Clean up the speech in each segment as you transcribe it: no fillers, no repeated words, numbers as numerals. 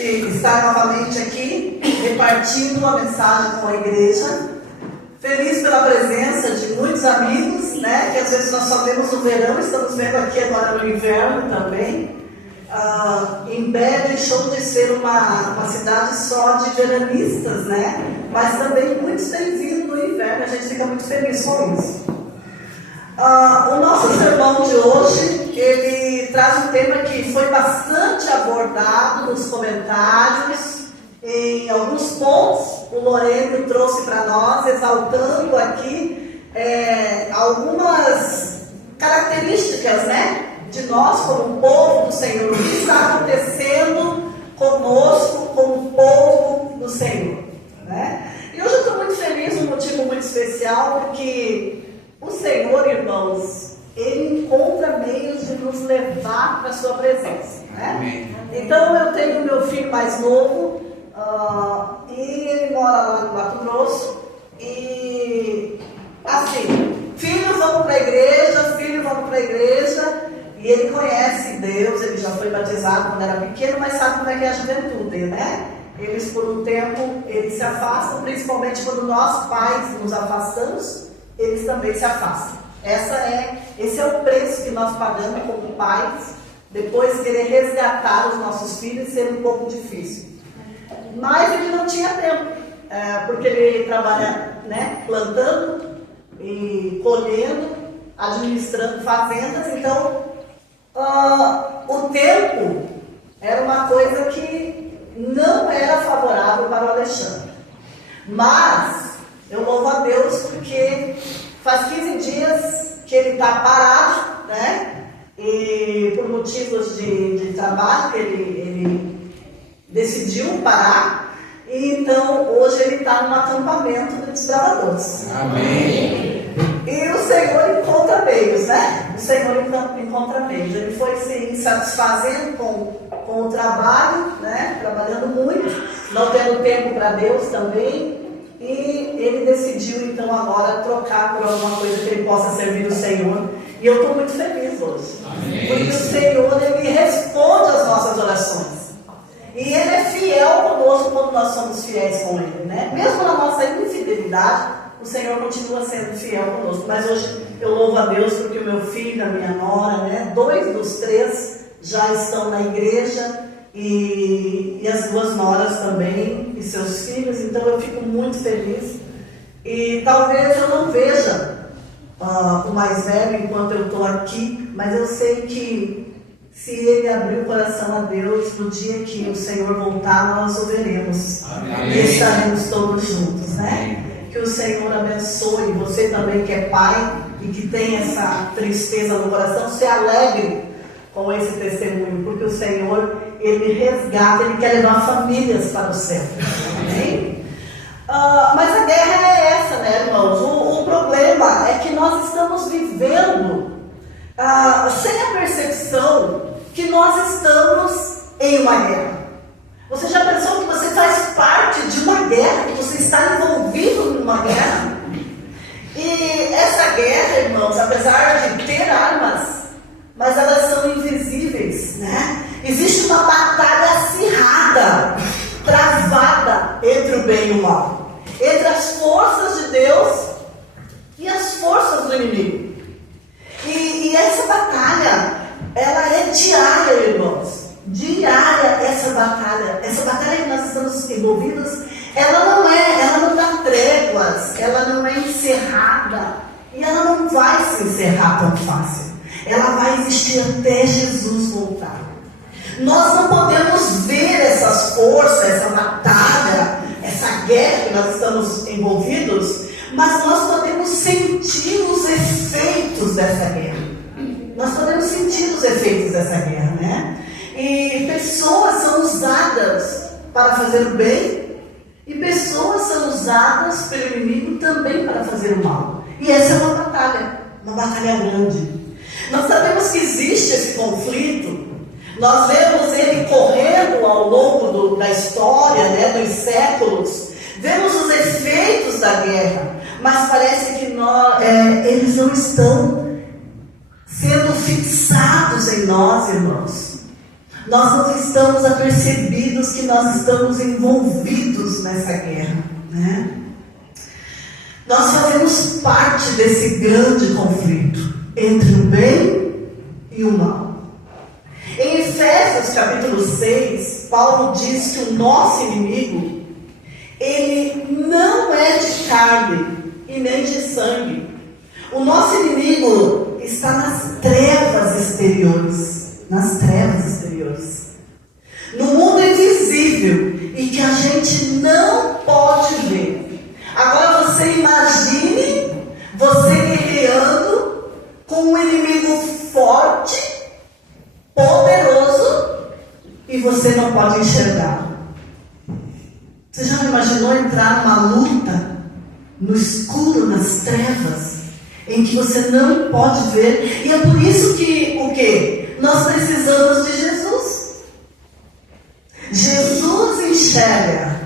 de estar novamente aqui, repartindo uma mensagem com a igreja. Feliz pela presença de muitos amigos, né? Que às vezes nós só vemos no verão, estamos vendo aqui agora no inverno também. Imbé deixou de ser uma cidade só de veranistas, né? Mas também muitos têm vindo no inverno, a gente fica muito feliz com isso. O nosso sermão de hoje, ele traz um tema que foi bastante abordado nos comentários, em alguns pontos. O Loreno trouxe para nós, exaltando aqui algumas características, né, de nós como povo do Senhor, o que está acontecendo conosco como povo do Senhor, né? E hoje eu estou muito feliz, um motivo muito especial, porque o Senhor, irmãos, Ele encontra meios de nos levar para a sua presença, né? Amém. Então eu tenho meu filho mais novo, e ele mora lá no Mato Grosso, e assim, filhos vão para a igreja, e ele conhece Deus, ele já foi batizado quando era pequeno, mas sabe como é que é a juventude, né? Eles por um tempo, eles se afastam, principalmente quando nós pais nos afastamos, eles também se afastam. Esse é o preço que nós pagamos como pais, depois querer resgatar os nossos filhos ser um pouco difícil. Mas ele não tinha tempo, porque ele trabalha, né, plantando e colhendo, administrando fazendas, então o tempo era uma coisa que não era favorável para o Alexandre. Mas eu louvo a Deus porque faz 15 dias que ele está parado, né? E por motivos de trabalho, ele decidiu parar. E então hoje ele está num acampamento de desbravadores. Amém. E o Senhor encontra meios, né? O Senhor encontra meios. Ele foi se satisfazendo com o trabalho, né? Trabalhando muito, não tendo tempo para Deus também. E ele decidiu então agora trocar por alguma coisa que ele possa servir o Senhor. E eu estou muito feliz hoje. Amém. Porque o Senhor, Ele responde às nossas orações. E Ele é fiel conosco quando nós somos fiéis com Ele, né? Mesmo na nossa infidelidade, o Senhor continua sendo fiel conosco. Mas hoje eu louvo a Deus porque o meu filho e a minha nora, né? 2 dos 3 já estão na igreja. E as 2 noras também, e seus filhos, então eu fico muito feliz. E talvez eu não veja o mais velho enquanto eu estou aqui, mas eu sei que se ele abrir o coração a Deus, no dia que o Senhor voltar, nós o veremos. Amém. E estaremos todos juntos, né? Que o Senhor abençoe você também que é pai e que tem essa tristeza no coração, se alegre com esse testemunho, porque o Senhor, Ele resgata, Ele quer levar famílias para o céu. Amém? Mas a guerra é essa, né, irmãos? O problema é que nós estamos vivendo sem a percepção que nós estamos em uma guerra. Você já pensou que você faz parte de uma guerra, que você está envolvido numa guerra? E essa guerra, irmãos, apesar de ter armas, mas elas são invisíveis, né? Existe uma batalha acirrada, travada entre o bem e o mal, entre as forças de Deus e as forças do inimigo. E essa batalha, ela é diária, irmãos. Diária essa batalha que nós estamos envolvidos, ela não dá tréguas, ela não é encerrada, e ela não vai se encerrar tão fácil. Ela vai existir até Jesus voltar. Nós não podemos ver essas forças, essa batalha, essa guerra que nós estamos envolvidos, mas nós podemos sentir os efeitos dessa guerra. Nós podemos sentir os efeitos dessa guerra, né? E pessoas são usadas para fazer o bem, e pessoas são usadas pelo inimigo também para fazer o mal. E essa é uma batalha grande. Nós sabemos que existe esse conflito, nós vemos ele correndo ao longo da história, né, dos séculos, vemos os efeitos da guerra, mas parece que eles não estão sendo fixados em nós, irmãos. nós não estamos apercebidos que nós estamos envolvidos nessa guerra, né? Nós fazemos parte desse grande conflito entre o bem e o mal. Em Efésios capítulo 6, Paulo diz que o nosso inimigo, ele não é de carne e nem de sangue. O nosso inimigo está nas trevas exteriores. Nas trevas exteriores. No mundo invisível e que a gente não pode ver. Agora você imagine você guerreando com um inimigo forte, poderoso, e você não pode enxergar. Você já imaginou entrar numa luta no escuro, nas trevas, em que você não pode ver? E é por isso que o quê? Nós precisamos de Jesus. Jesus enxerga.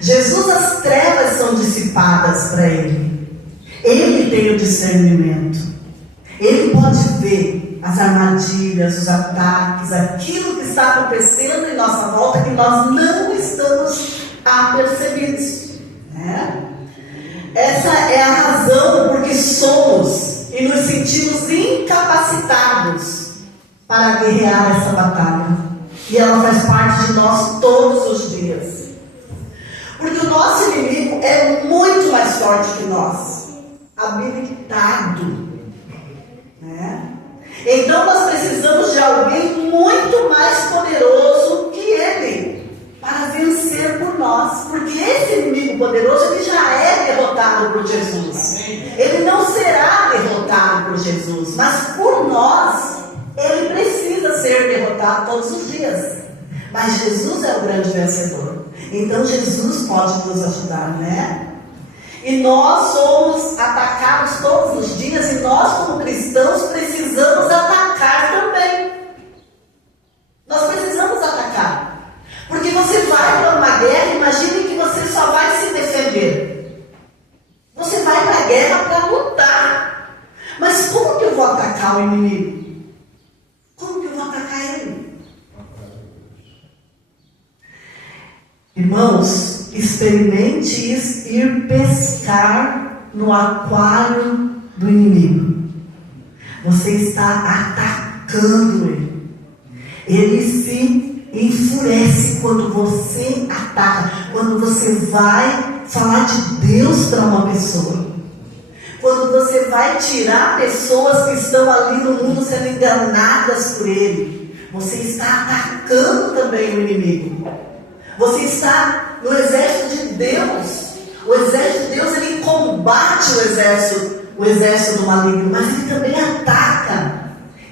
Jesus, as trevas são dissipadas para ele. Ele tem o discernimento. Ele pode ver as armadilhas, os ataques, aquilo que está acontecendo em nossa volta que nós não estamos apercebidos, né? Essa é a razão porque somos e nos sentimos incapacitados para guerrear essa batalha. E ela faz parte de nós todos os dias. Porque o nosso inimigo é muito mais forte que nós, habilitado, né? Então nós precisamos de alguém muito mais poderoso que ele para vencer por nós, porque esse inimigo poderoso ele já é derrotado por Jesus. Ele não será derrotado por Jesus, mas por nós ele precisa ser derrotado todos os dias. Mas Jesus é o grande vencedor. Então Jesus pode nos ajudar, né? E nós somos atacados todos os dias, e nós como cristãos precisamos atacar também. Nós precisamos atacar. Porque você vai para uma guerra, imagine que você só vai se defender. Você vai para a guerra para lutar. Mas como que eu vou atacar o inimigo? Como que eu vou atacar ele? Irmãos, experimente ir pescar no aquário do inimigo. Você está atacando ele. Ele se enfurece quando você ataca, quando você vai falar de Deus para uma pessoa, quando você vai tirar pessoas que estão ali no mundo sendo enganadas por ele. Você está atacando também o inimigo. Você está no exército de Deus. O exército de Deus, ele combate o exército do maligno, mas ele também ataca.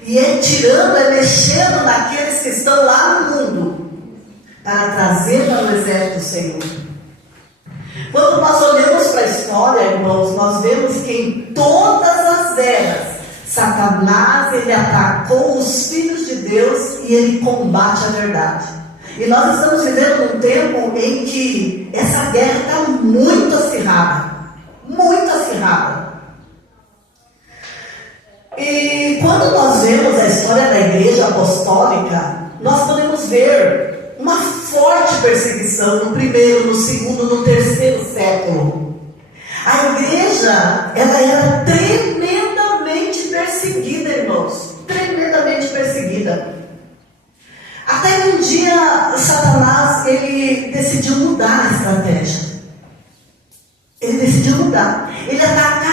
E é tirando, é mexendo naqueles que estão lá no mundo, para trazer para o exército do Senhor. Quando nós olhamos para a história, irmãos, nós vemos que em todas as eras, Satanás, ele atacou os filhos de Deus e ele combate a verdade. E nós estamos vivendo num tempo em que essa guerra está muito acirrada. Muito acirrada. E quando nós vemos a história da igreja apostólica, nós podemos ver uma forte perseguição no primeiro, no segundo, no terceiro século. A igreja, ela era tremendamente perseguida, irmãos. Tremendamente perseguida. Até que um dia Satanás, ele decidiu mudar a estratégia. Ele decidiu mudar. Ele atacava.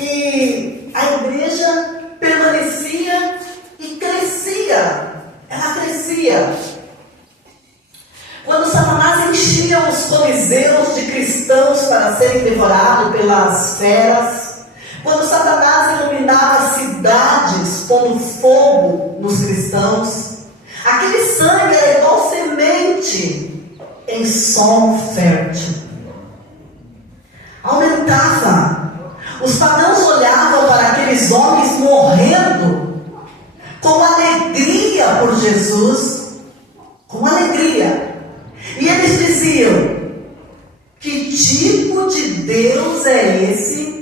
E a igreja permanecia e crescia. Ela crescia. Quando Satanás enchia os coliseus de cristãos para serem devorados pelas feras, quando Satanás iluminava cidades pondo fogo nos cristãos, aquele sangue era igual semente em solo fértil. Aumentava. Os pagãos olhavam para aqueles homens morrendo com alegria por Jesus, com alegria. E eles diziam: que tipo de Deus é esse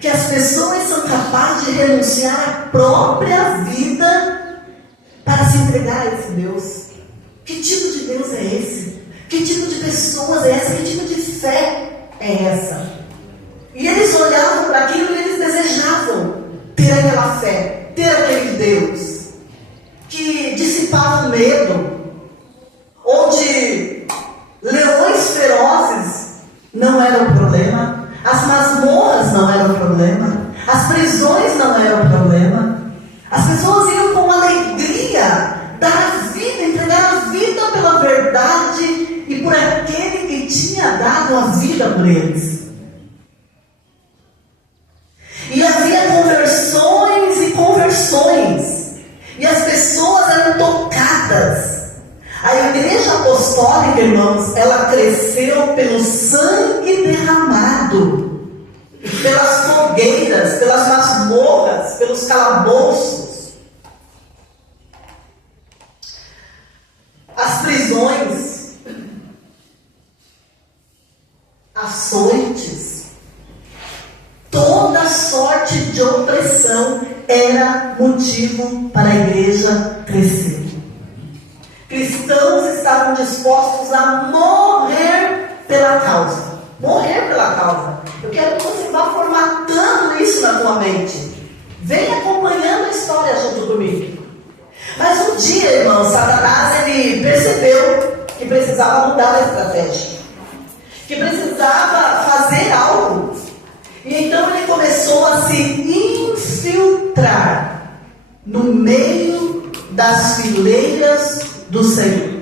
que as pessoas são capazes de renunciar à própria vida para se entregar a esse Deus. Que tipo de Deus é esse? Que tipo de pessoas é essa? Que tipo de fé é essa? E eles olhavam para aquilo e eles desejavam ter aquela fé, ter aquele Deus que dissipava o medo, onde leões ferozes não eram o problema, as masmorras não eram o problema, as prisões não eram o problema. As pessoas iam com alegria dar a vida, entregar a vida pela verdade e por aquele que tinha dado a vida por eles. E havia conversões e conversões, e as pessoas eram tocadas. A igreja apostólica, irmãos, ela cresceu pelo sangue derramado, pelas fogueiras, pelas masmorras, pelos calabouços, as prisões, açoites, toda sorte de opressão era motivo para a igreja crescer. Cristãos estavam dispostos a morrer pela causa. Morrer pela causa. Eu quero que você vá formatando isso na tua mente. Venha acompanhando a história junto comigo. Mas um dia, irmão, Satanás, ele percebeu que precisava mudar a estratégia, que precisava fazer algo. E então ele começou a se infiltrar no meio das fileiras do Senhor.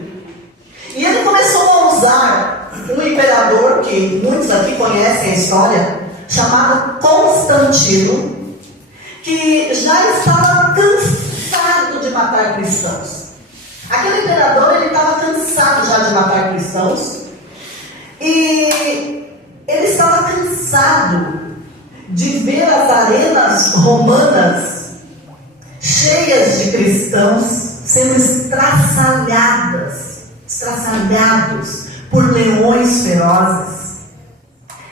E ele começou a usar um imperador que muitos aqui conhecem a história, chamado Constantino, que já estava cansado de matar cristãos. Aquele imperador, ele estava cansado já de matar cristãos, e ele estava cansado de ver as arenas romanas cheias de cristãos sendo estraçalhados por leões ferozes.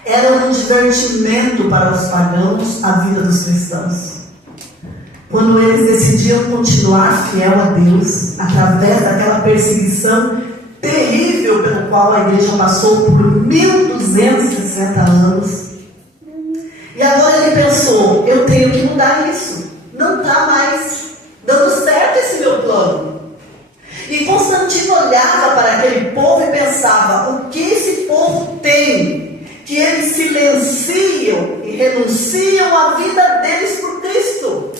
Era um divertimento para os pagãos a vida dos cristãos. Quando eles decidiam continuar fiel a Deus, através daquela perseguição terrível pelo qual a igreja passou por 1260 anos. E agora ele pensou, eu tenho que mudar isso. Não está mais dando certo esse meu plano. E Constantino olhava para aquele povo e pensava, o que esse povo tem, que eles silenciam e renunciam à vida deles por Cristo?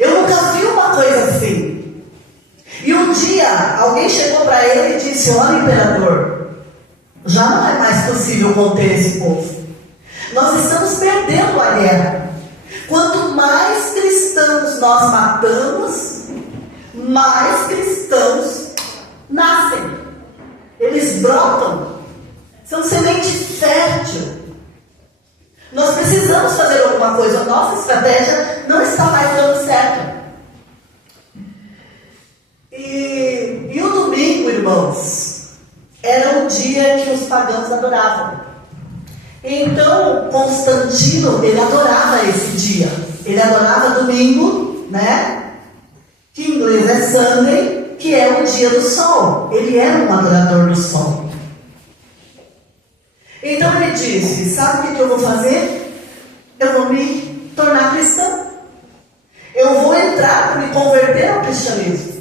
Eu nunca vi uma coisa assim. E um dia, alguém chegou para ele e disse, olha, imperador, já não é mais possível conter esse povo. Nós estamos perdendo a guerra. Quanto mais cristãos nós matamos, mais cristãos nascem. Eles brotam. São semente fértil. Nós precisamos fazer alguma coisa. A nossa estratégia não está mais dando certo. E o domingo, irmãos, era um dia que os pagãos adoravam. Então, Constantino, ele adorava esse dia. Ele adorava domingo, né? Que em inglês é Sunday, que é o dia do sol. Ele era um adorador do sol. Então ele disse, sabe o que eu vou fazer? Eu vou me tornar cristão. Eu vou entrar para me converter ao cristianismo.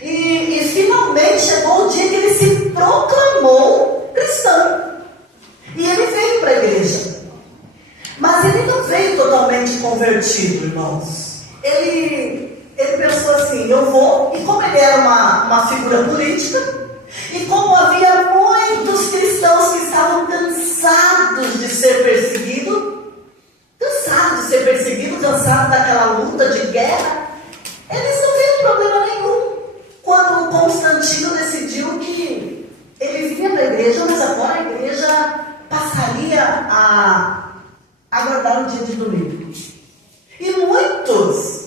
E finalmente chegou o dia que ele se proclamou cristão. E ele veio para a igreja. Mas ele não veio totalmente convertido, irmãos. Ele pensou assim, eu vou. E como ele era uma figura política, e como havia muitos cristãos que estavam cansados de ser perseguidos, cansados daquela luta de guerra, eles não viram problema nenhum. Quando Constantino decidiu que ele vinha para a igreja, mas agora a igreja passaria a aguardar o dia de domingo. E muitos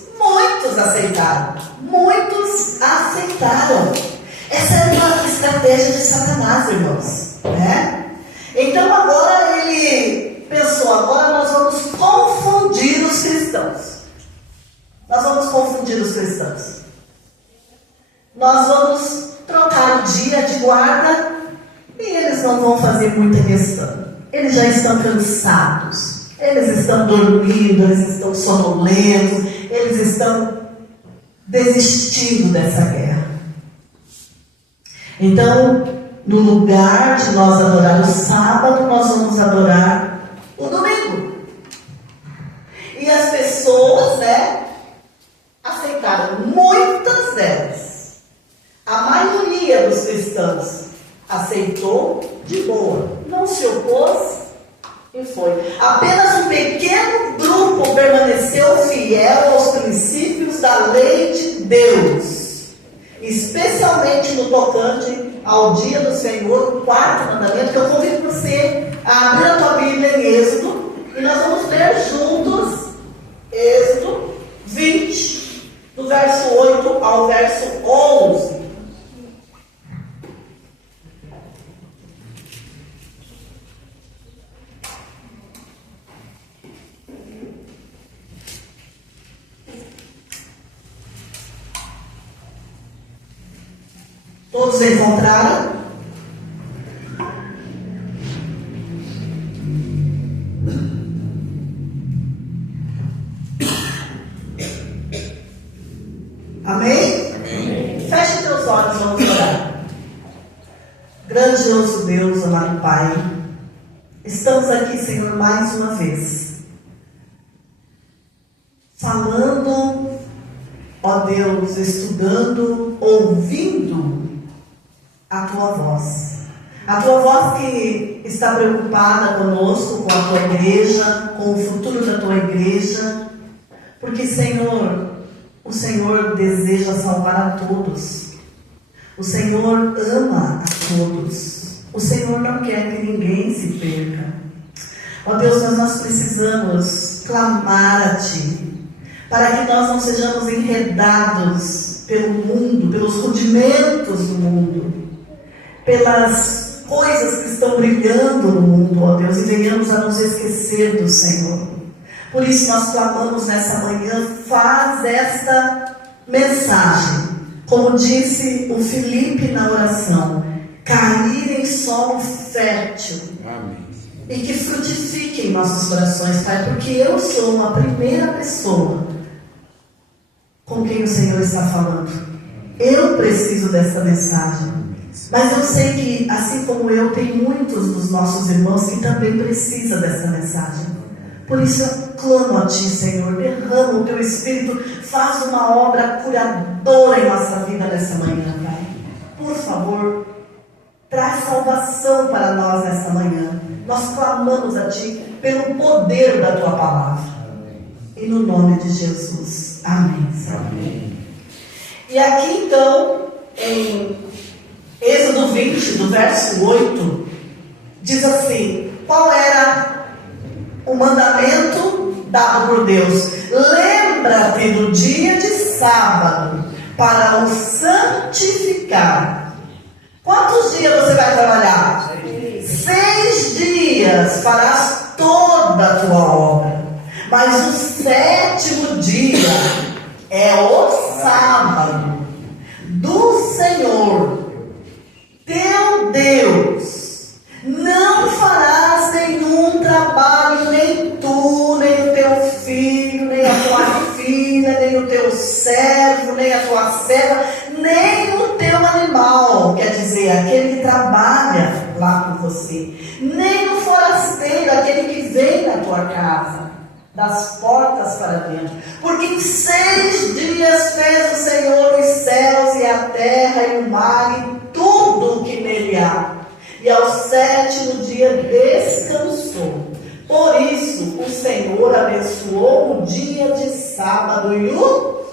aceitaram. Muitos aceitaram. Essa é uma estratégia de Satanás, irmãos. Né? Então agora ele pensou, agora nós vamos confundir os cristãos. Nós vamos confundir os cristãos. Nós vamos trocar o dia de guarda e eles não vão fazer muita questão. Eles já estão cansados, eles estão dormindo, eles estão sonolentos, eles estão desistindo dessa guerra. Então, no lugar de nós adorar o sábado, nós vamos adorar o domingo. E as pessoas, aceitaram, muitas delas. A maioria dos cristãos aceitou de boa, não se opôs e foi. Apenas um pequeno grupo permaneceu fiel aos princípios da lei de Deus, especialmente no tocante ao dia do Senhor, o quarto mandamento, que eu convido você a abrir a tua Bíblia em Êxodo, e nós vamos ler juntos Êxodo 20, do verso 8 ao verso 11. Todos encontraram? Amém? Amém. Feche teus olhos, vamos orar. Grandioso Deus, amado Pai, estamos aqui, Senhor, mais uma vez, falando, ó Deus, estudando, ouvindo a Tua voz. A Tua voz que está preocupada conosco, com a Tua igreja, com o futuro da Tua igreja, porque, Senhor, o Senhor deseja salvar a todos. O Senhor ama a todos. O Senhor não quer que ninguém se perca. Ó Deus, mas nós precisamos clamar a Ti, para que nós não sejamos enredados pelo mundo, pelos rudimentos do mundo, pelas coisas que estão brilhando no mundo, ó Deus, e venhamos a nos esquecer do Senhor. Por isso nós clamamos nessa manhã, faz esta mensagem, como disse o Felipe na oração, cair em solo fértil. Amém. E que frutifique em nossos corações, Pai, porque eu sou a primeira pessoa com quem o Senhor está falando. Eu preciso dessa mensagem. Mas eu sei que, assim como eu, tem muitos dos nossos irmãos que também precisam dessa mensagem. Por isso eu clamo a Ti, Senhor, derrama o Teu Espírito, faz uma obra curadora em nossa vida nessa manhã, Pai. Por favor, traz salvação para nós nessa manhã. Nós clamamos a Ti pelo poder da Tua palavra. E no nome de Jesus. Amém. Amém. E aqui então, em Êxodo 20, do verso 8, diz assim: qual era o mandamento dado por Deus? Lembra-te do dia de sábado para o santificar. Quantos dias você vai trabalhar? 6 dias farás toda a tua obra, mas o 7º dia é o sábado do Senhor teu Deus. Não farás nenhum trabalho, nem tu, nem o teu filho, nem a tua filha, nem o teu servo, nem a tua serva, nem o teu animal, quer dizer, aquele que trabalha lá com você, nem o forasteiro, aquele que vem na tua casa, das portas para dentro. Porque em 6 dias fez o Senhor os céus e a terra e o mar e tudo o que nele há. E ao 7º dia descansou. Por isso o Senhor abençoou o dia de sábado e o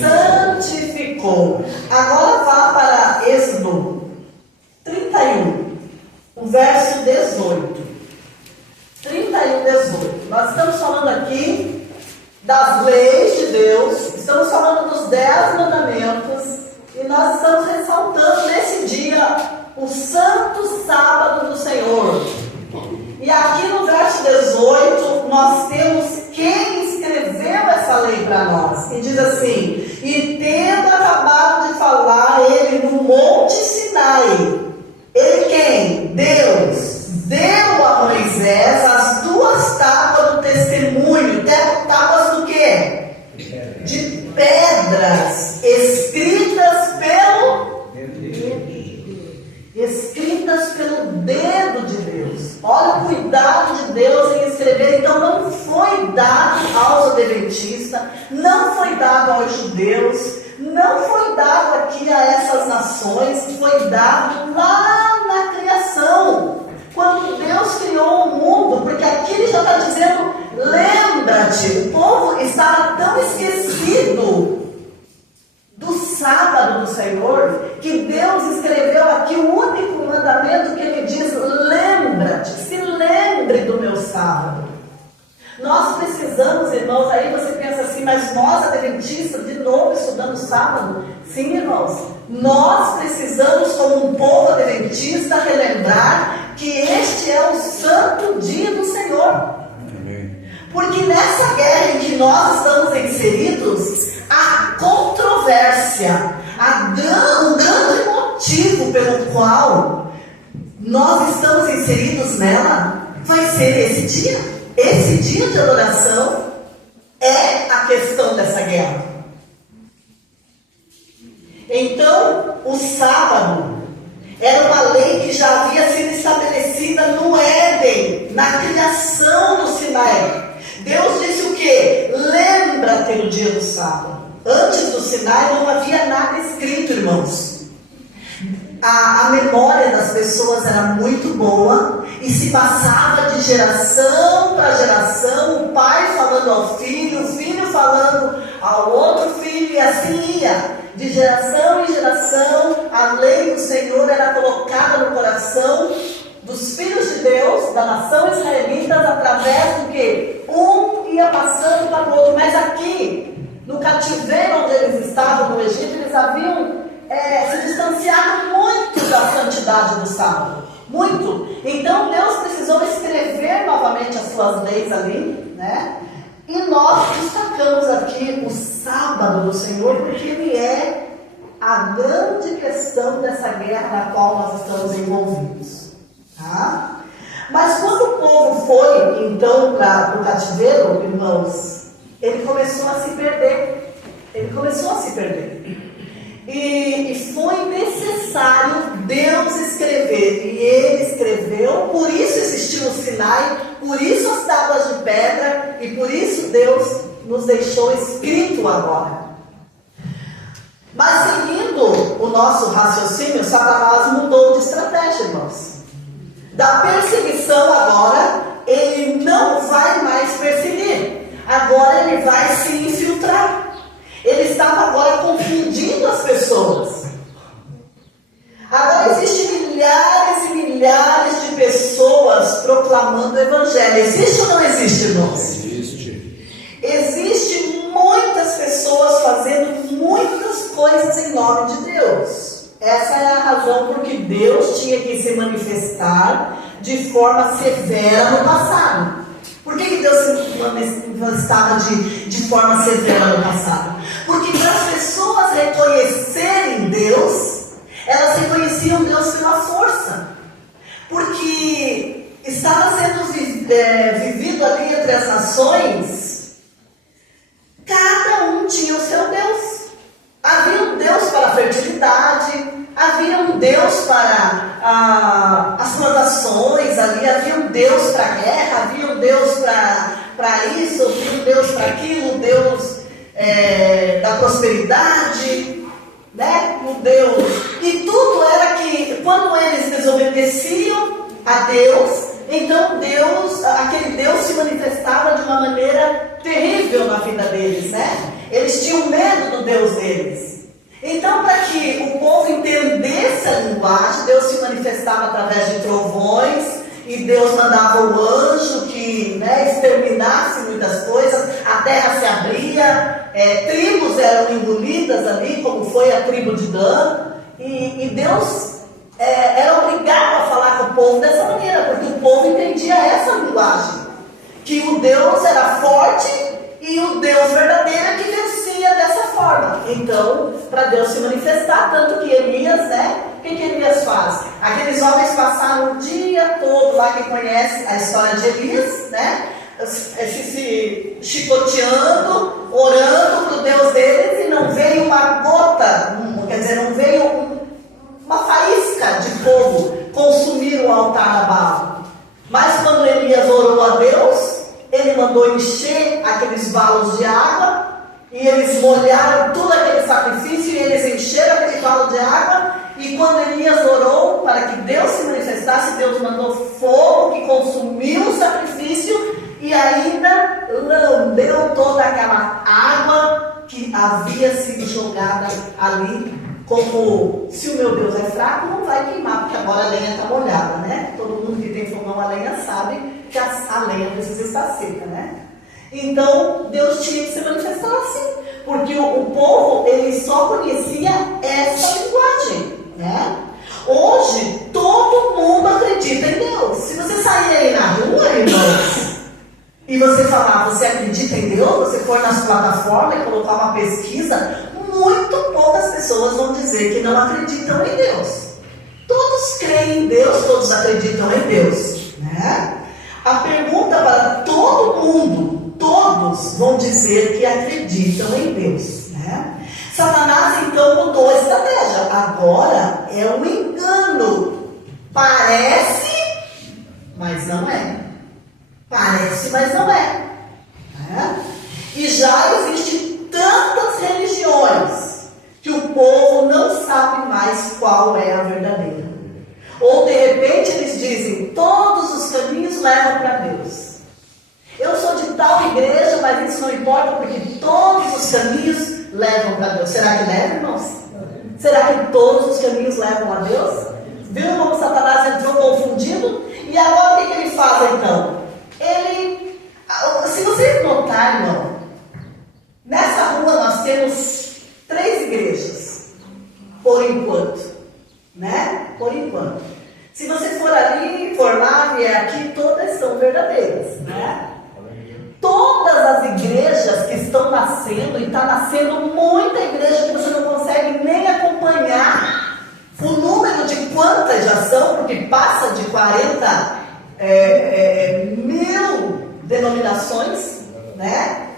santificou. Agora vá para Êxodo 31, o verso 18. 31, 18. Nós estamos falando aqui das leis de Deus, estamos falando dos 10 mandamentos, e nós estamos ressaltando nesse dia o santo sábado do Senhor. E aqui no verso 18 nós temos quem escreveu essa lei para nós. E diz assim: e tendo acabado de falar ele no Monte Sinai, ele quem? Deus deu a Moisés as 2 tábuas do testemunho. Tábuas do quê? De pedras, escritas pelo dedo de Deus. Olha o cuidado de Deus em escrever. Então não foi dado aos adventistas, não foi dado aos judeus, não foi dado aqui a essas nações, foi dado lá na criação, quando Deus criou o mundo, porque aqui ele já está dizendo: lembra-te. O povo estava tão esquecido do sábado do Senhor, que Deus escreveu aqui o único mandamento que ele diz: lembra-te, se lembre do meu sábado. Nós precisamos, irmãos, aí você pensa assim: mas nós adventistas, de novo estudando sábado? Sim, irmãos, nós precisamos, como um povo adventista, relembrar que este é o santo dia do Senhor. Porque nessa guerra em que nós estamos inseridos, a controvérsia, o grande motivo pelo qual nós estamos inseridos nela, vai ser esse dia. Esse dia de adoração é a questão dessa guerra. Então, o sábado era uma lei que já havia sido estabelecida no Éden, na criação do Sinai. Deus disse o quê? Lembra-te do dia do sábado. Antes do Sinai não havia nada escrito, irmãos. A memória das pessoas era muito boa e se passava de geração para geração, o pai falando ao filho, o filho falando ao outro filho, e assim ia. De geração em geração, a lei do Senhor era colocada no coração dos filhos de Deus, da nação israelita, através do que? Um ia passando para o outro. Mas aqui, no cativeiro onde eles estavam, no Egito, eles haviam se distanciado muito da santidade do sábado. Muito. Então Deus precisou escrever novamente as suas leis ali, né? E nós destacamos aqui o sábado do Senhor, porque ele é a grande questão dessa guerra na qual nós estamos envolvidos. Tá? Mas quando o povo foi então para o cativeiro, irmãos, ele começou a se perder. E foi necessário Deus escrever. E ele escreveu, por isso existiu o Sinai, por isso as tábuas de pedra, e por isso Deus nos deixou escrito agora. Mas seguindo o nosso raciocínio, Satanás mudou de estratégia, irmãos. Da perseguição agora, ele não vai mais perseguir. Agora ele vai se infiltrar. Ele estava agora confundindo as pessoas. Agora existem milhares e milhares de pessoas proclamando o Evangelho. Existe ou não existe, irmãos? Existe. Existem muitas pessoas fazendo muitas coisas em nome de Deus. Essa é a razão por que Deus tinha que se manifestar de forma severa no passado. Por que Deus se manifestava de forma severa no passado? Porque para as pessoas reconhecerem Deus, elas reconheciam Deus pela força. Porque estava sendo vivido ali entre as nações, cada um tinha o seu Deus. Havia um Deus para a fertilidade, havia um Deus para as plantações ali, havia um Deus para a guerra, havia um Deus para isso, havia um Deus para aquilo, um Deus da prosperidade, né? Um Deus. E tudo era que, quando eles desobedeciam a Deus, então aquele Deus se manifestava de uma maneira terrível na vida deles, né? Eles tinham medo do Deus deles. Então, para que o povo entendesse a linguagem, Deus se manifestava através de trovões, e Deus mandava o anjo que exterminasse muitas coisas, a terra se abria, tribos eram engolidas ali, como foi a tribo de Dan, e Deus era obrigado a falar com o povo dessa maneira, porque o povo entendia essa linguagem, que o Deus era forte e E o Deus verdadeiro é que vencia dessa forma. Então, para Deus se manifestar, tanto que Elias, né? O que Elias faz? Aqueles homens passaram o dia todo lá, quem conhece a história de Elias, né? Se chicoteando, orando para o Deus deles, e não veio uma gota, quer dizer, não veio uma faísca de fogo consumir o altar a Baal. Mas quando Elias orou a Deus, ele mandou encher aqueles valos de água, e eles molharam todo aquele sacrifício, e eles encheram aquele valo de água. E quando Elias orou para que Deus se manifestasse, Deus mandou fogo que consumiu o sacrifício e ainda lambeu toda aquela água que havia sido jogada ali. Como se o meu Deus é fraco, não vai queimar, porque agora a lenha está molhada, né? Todo mundo que tem fogão a lenha sabe que a lenha precisa estar seca, né? Então, Deus tinha que se manifestar assim, porque o povo, ele só conhecia essa linguagem, né? Hoje, todo mundo acredita em Deus. Se você sair aí na rua, irmãos, e você falar, você acredita em Deus? Você for nas plataformas e colocar uma pesquisa, muito poucas pessoas vão dizer que não acreditam em Deus. Todos creem em Deus, todos acreditam em Deus, né? A pergunta para todo mundo, todos vão dizer que acreditam em Deus, né? Satanás então mudou a estratégia. Agora é um engano. Parece, mas não é. Parece, mas não é, né? E já existe tantas religiões que o povo não sabe mais qual é a verdadeira. Ou de repente eles dizem, todos os caminhos levam para Deus. Eu sou de tal igreja, mas isso não importa, porque todos os caminhos levam para Deus. Será que levam, irmãos? Será que todos os caminhos levam a Deus? Viu como Satanás entrou confundido? E agora o que ele faz então? Ele, se vocês notarem, irmão, nessa rua nós temos 3 igrejas, por enquanto, né? Por enquanto. Se você for ali, for lá, vier aqui, todas são verdadeiras, né? Todas as igrejas que estão nascendo, e está nascendo muita igreja que você não consegue nem acompanhar o número de quantas já são, porque passa de 40 mil denominações, né?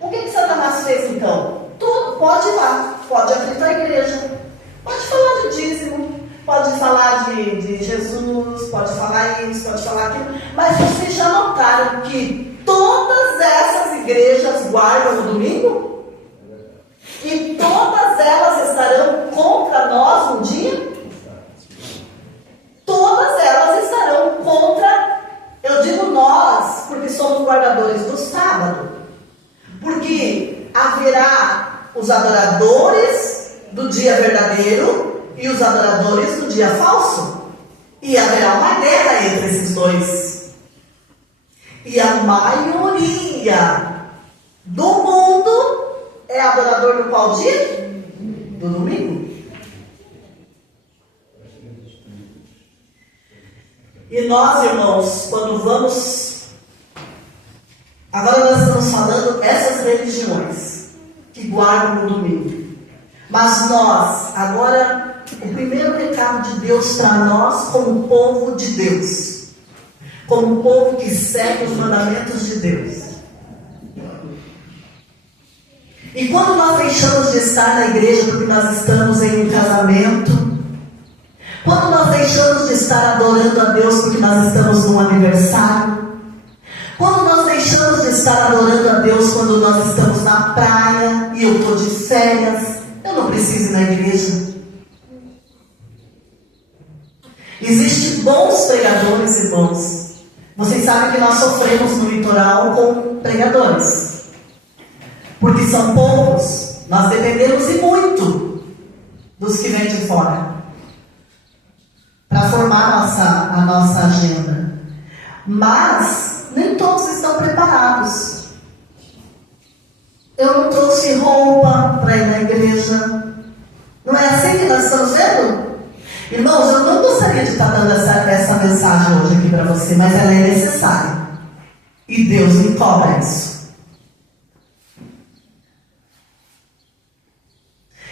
O que Satanás fez então? Tudo, pode ir lá, pode abrir tua igreja, pode falar de dízimo, pode falar de Jesus, pode falar isso, pode falar aquilo, mas vocês já notaram que todas essas igrejas guardam o domingo? E todas elas estarão contra nós um dia? Todas elas estarão contra, eu digo nós, porque somos guardadores do sábado. Porque haverá os adoradores do dia verdadeiro e os adoradores do dia falso. E haverá uma guerra entre esses dois. E a maioria do mundo é adorador do qual dia? Do domingo. E nós, irmãos, quando vamos... Agora nós estamos falando essas religiões que guardam o domingo. Mas nós, agora, o primeiro recado de Deus para nós como povo de Deus. Como povo que segue os mandamentos de Deus. E quando nós deixamos de estar na igreja porque nós estamos em um casamento, quando nós deixamos de estar adorando a Deus porque nós estamos num aniversário, quando nós deixamos de estar adorando a Deus quando nós estamos na praia e eu estou de férias, eu não preciso ir na igreja. Existem bons pregadores, irmãos. Vocês sabem que nós sofremos no litoral com pregadores, porque são poucos. Nós dependemos e muito dos que vêm de fora para formar a nossa agenda. Mas nem todos estão preparados. Eu não trouxe roupa para ir na igreja. Não é assim que nós estamos vendo? Irmãos, eu não gostaria de estar dando essa mensagem hoje aqui para você, mas ela é necessária. E Deus me cobra isso.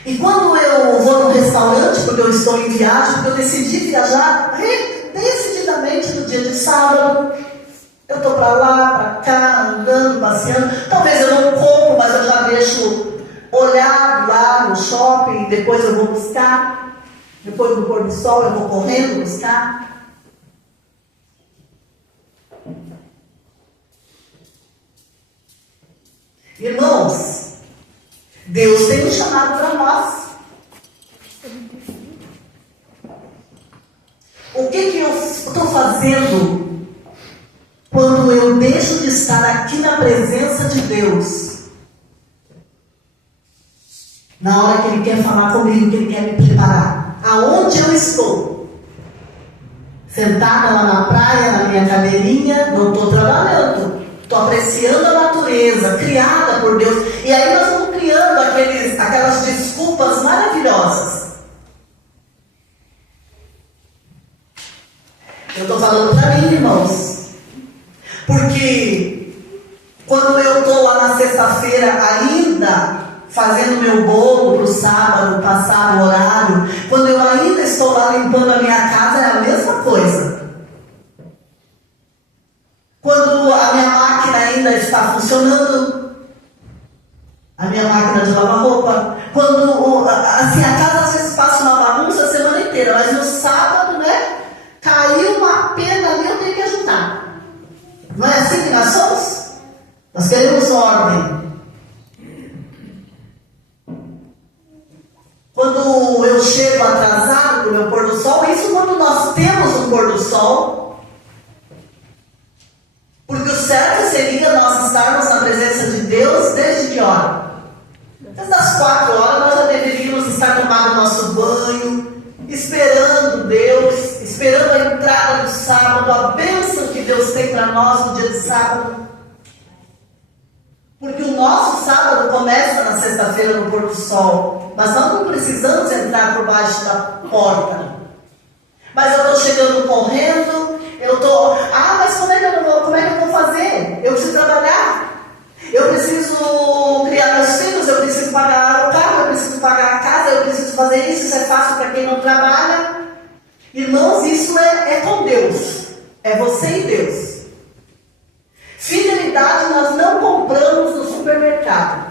E quando eu vou num restaurante, porque eu estou em viagem, porque eu decidi viajar decididamente no dia de sábado, eu estou para lá, para cá, andando, passeando. Talvez eu não compro, mas eu já deixo olhado lá no shopping, depois eu vou buscar. Depois do pôr do sol eu vou correndo buscar. Irmãos, Deus tem um chamado para nós. O que eu estou fazendo quando eu deixo de estar aqui na presença de Deus? Na hora que Ele quer falar comigo, que Ele quer me preparar. Aonde eu estou? Sentada lá na praia, na minha cadeirinha, não estou trabalhando. Estou apreciando a natureza, criada por Deus. E aí nós vamos criando aquelas desculpas maravilhosas. Eu estou falando para mim, irmãos. Porque quando eu estou lá na sexta-feira ainda fazendo meu bolo para o sábado, passar o horário, quando eu ainda estou lá limpando a minha casa, é a mesma coisa. Quando a minha máquina ainda está funcionando, a minha máquina de lavar roupa, quando assim, a casa às vezes passa uma bagunça a semana inteira, mas no sábado, né, caiu uma pena ali, eu tenho que ajudar. Não é assim que nós somos? Nós queremos ordem. Quando eu chego atrasado do meu pôr do sol, isso quando nós temos um pôr do sol. Porque o certo seria nós estarmos na presença de Deus desde que hora? Desde as 4 horas nós já deveríamos estar tomando nosso banho, esperando Deus, esperando a entrada do sábado, a bênção que Deus tem para nós no dia de sábado. Porque o nosso sábado começa na sexta-feira no pôr do sol, mas nós não precisamos entrar por baixo da porta. Mas eu estou chegando correndo, mas como é que eu vou fazer? Eu preciso trabalhar, eu preciso criar meus filhos, eu preciso pagar o carro, eu preciso pagar a casa, eu preciso fazer isso é fácil para quem não trabalha. Irmãos, isso é com Deus, é você e Deus. Fidelidade nós não compramos no supermercado.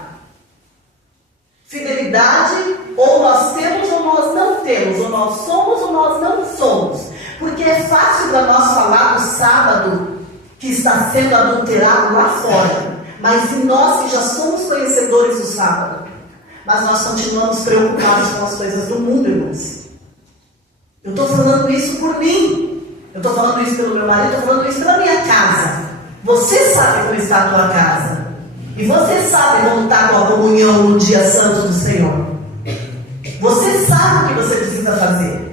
Fidelidade, ou nós temos ou nós não temos, ou nós somos ou nós não somos. Porque é fácil para nós falar do sábado que está sendo adulterado lá fora. Mas em nós que já somos conhecedores do sábado, mas nós continuamos preocupados com as coisas do mundo, irmãos. Eu estou falando isso por mim. Eu estou falando isso pelo meu marido, estou falando isso pela minha casa. Você sabe como está a tua casa. E você sabe como está a tua comunhão no dia santo do Senhor. Você sabe o que você precisa fazer.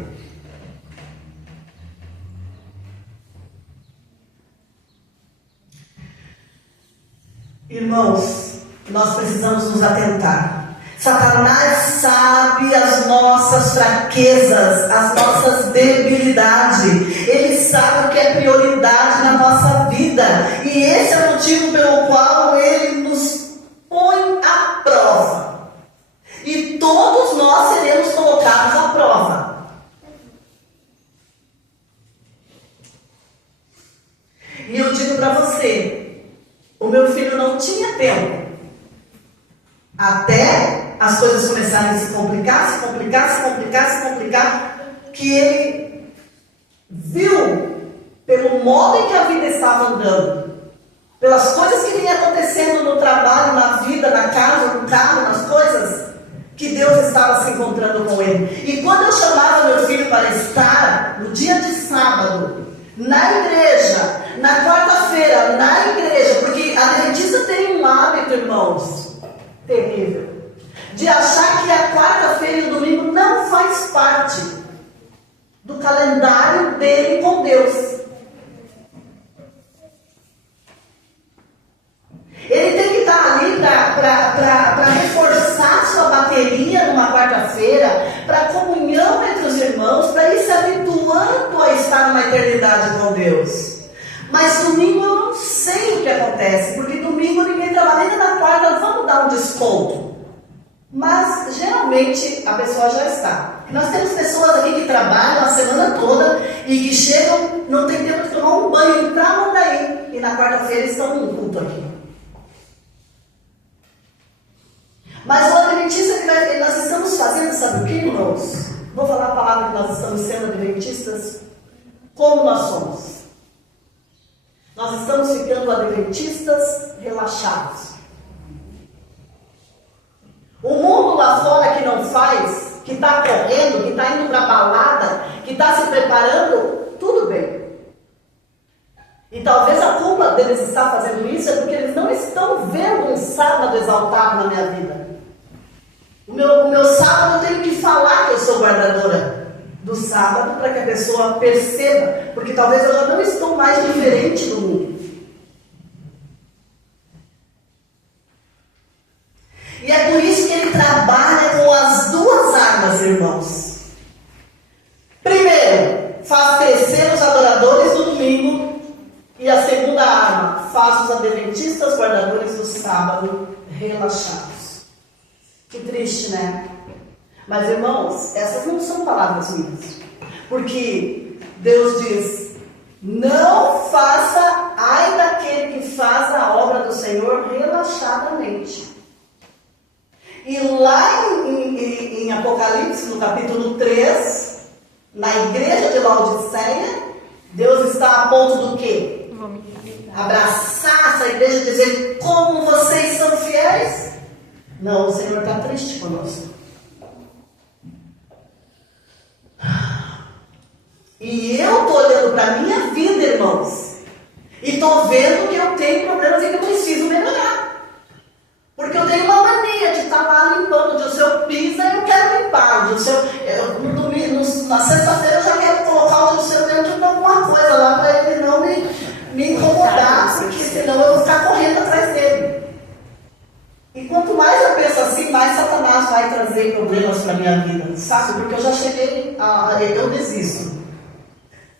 Irmãos, nós precisamos nos atentar. Satanás sabe as nossas fraquezas, as nossas debilidades. Ele sabe o que é prioridade na nossa vida. E esse é o motivo pelo qual ele nos põe à prova. E todos nós seremos colocados à prova. E eu digo para você, o meu filho não tinha tempo. Até as coisas começarem a se complicar, que ele viu, pelo modo em que a vida estava andando, pelas coisas que vinham acontecendo no trabalho, na vida, na casa, no carro, nas coisas, que Deus estava se encontrando com ele. E quando eu chamava meu filho para estar no dia de sábado, na igreja, na quarta-feira, na igreja, porque a adventista tem um hábito, irmãos, terrível, de achar que a quarta-feira e o domingo não faz parte do calendário dele com Deus. Ele tem que estar ali para reforçar sua bateria numa quarta-feira, para comunhão entre os irmãos, para ir se habituando a estar numa eternidade com Deus. Mas domingo eu não sei o que acontece. desconto. Mas geralmente a pessoa já está. Nós temos pessoas aqui que trabalham a semana toda e que chegam, não tem tempo de tomar um banho, entrar no daí. E na quarta-feira estão num culto aqui. Mas o adventista que nós estamos fazendo, sabe o que, irmãos? Vou falar a palavra que nós estamos sendo adventistas, como nós somos. Nós estamos ficando adventistas relaxados. O mundo lá fora que não faz, que está correndo, que está indo para a balada, que está se preparando, tudo bem. E talvez a culpa deles estar fazendo isso é porque eles não estão vendo um sábado exaltado na minha vida. O meu sábado eu tenho que falar que eu sou guardadora do sábado para que a pessoa perceba, porque talvez eu já não estou mais diferente do mundo. E é por isso que ele trabalha com as duas armas, irmãos. Primeiro, faz crescer os adoradores do domingo. E a segunda arma, faz os adventistas guardadores do sábado relaxados. Que triste, né? Mas, irmãos, essas não são palavras minhas. Porque Deus diz: não faça, ai daquele que faz a obra do Senhor relaxadamente. E lá em Apocalipse, no capítulo 3, na igreja de Laodiceia, Deus está a ponto do quê? Abraçar essa igreja e dizer: como vocês são fiéis? Não, o Senhor está triste conosco. E eu estou olhando para a minha vida, irmãos, e estou vendo que eu tenho problemas e que eu preciso melhorar. Porque eu tenho uma mania de estar lá limpando. De o seu pisa, eu quero limpar. De o seu, na sexta-feira eu já quero colocar o seu dentro de alguma coisa lá para ele não me incomodar, porque senão eu vou ficar correndo atrás dele. E quanto mais eu penso assim, mais Satanás vai trazer problemas para a minha vida, sabe? Porque eu já cheguei eu desisto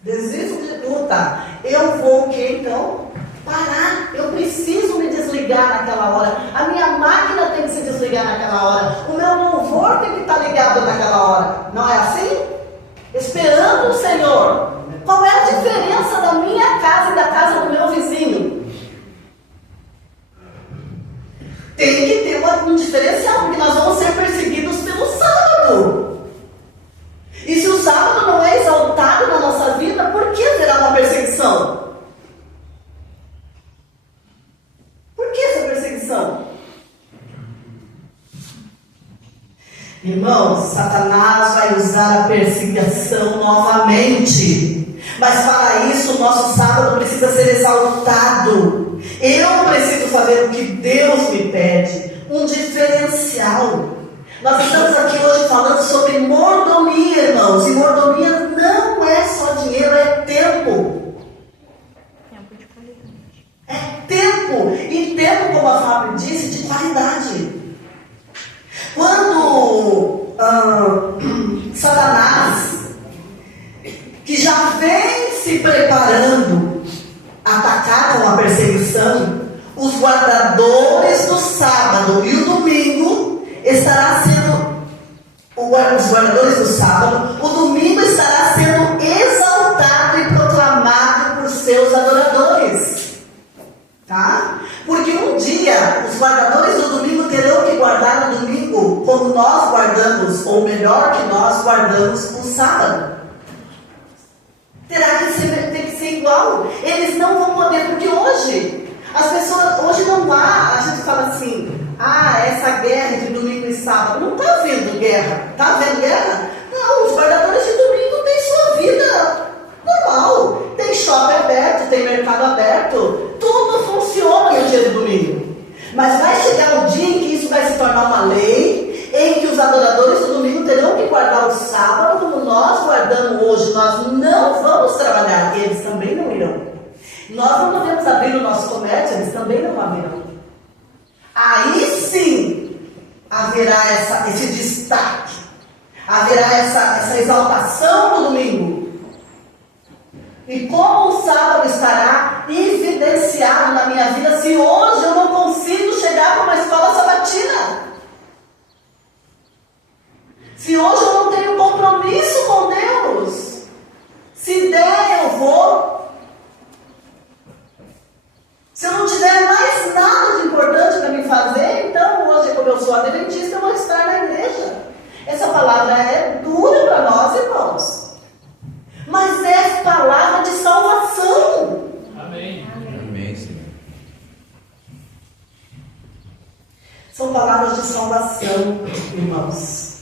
de lutar. Eu vou o quê, então? Parar. Eu preciso me desligar naquela hora. A minha máquina tem que se desligar naquela hora. O meu louvor tem que estar ligado naquela hora. Não é assim? Esperando o Senhor. Qual é a diferença da minha casa e da casa do meu vizinho? Tem que ter um diferencial, porque nós vamos ser perseguidos pelo sábado. E se o sábado não é exaltado na nossa vida, por que terá uma perseguição? Por que essa perseguição? Irmãos, Satanás vai usar a perseguição novamente. Mas para isso o nosso sábado precisa ser exaltado. Eu preciso fazer o que Deus me pede. Um diferencial. Nós estamos aqui hoje falando sobre mordomia, irmãos. E mordomia não é só dinheiro, é tempo. Tempo de qualidade. É tempo. E tempo, como a Fábio disse, de qualidade. Quando Satanás, que já vem se preparando, atacar com a perseguição, os guardadores do sábado e o domingo estará sendo, os guardadores do sábado, o domingo estará sendo exaltado e proclamado por seus adoradores, tá? Porque um dia os guardadores do domingo terão que guardar o domingo como nós guardamos, ou melhor que nós guardamos o sábado. Terá que ser igual. Eles não vão poder, porque hoje, as pessoas, hoje não há, a gente fala assim, essa guerra de domingo e sábado, não está havendo guerra. Está havendo guerra? Não, os guardadores de domingo têm sua vida normal. Tem shopping aberto, tem mercado aberto, tudo funciona no dia de domingo. Mas vai chegar um dia em que isso vai se tornar uma lei, em que os adoradores do domingo terão que guardar o sábado como nós guardamos hoje. Nós não vamos trabalhar, eles também não irão. Nós não podemos abrir o nosso comércio, eles também não abrirão. Aí sim haverá esse destaque, haverá essa exaltação do domingo. E como o sábado estará evidenciado na minha vida se hoje eu não consigo chegar para uma escola sabatina? rotina. Se hoje eu não tenho compromisso com Deus, se der eu vou. Se eu não tiver mais nada de importante para me fazer, então hoje, como eu sou adventista, eu vou estar na igreja. Essa palavra é dura para nós, irmãos. Mas é palavra de salvação. Amém. Amém, Senhor. São palavras de salvação, irmãos.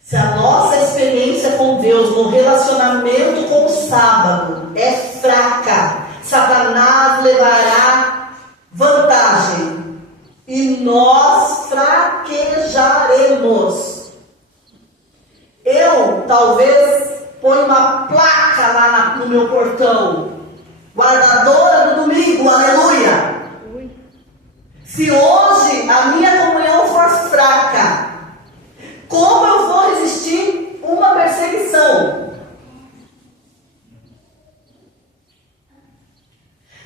Se a nossa experiência com Deus no relacionamento com o sábado é fraca, Satanás levará vantagem e nós fraquejaremos. Eu talvez ponha uma placa lá no meu portão, guardadora do domingo, aleluia. Se hoje a minha comunhão for fraca, como eu vou resistir uma perseguição?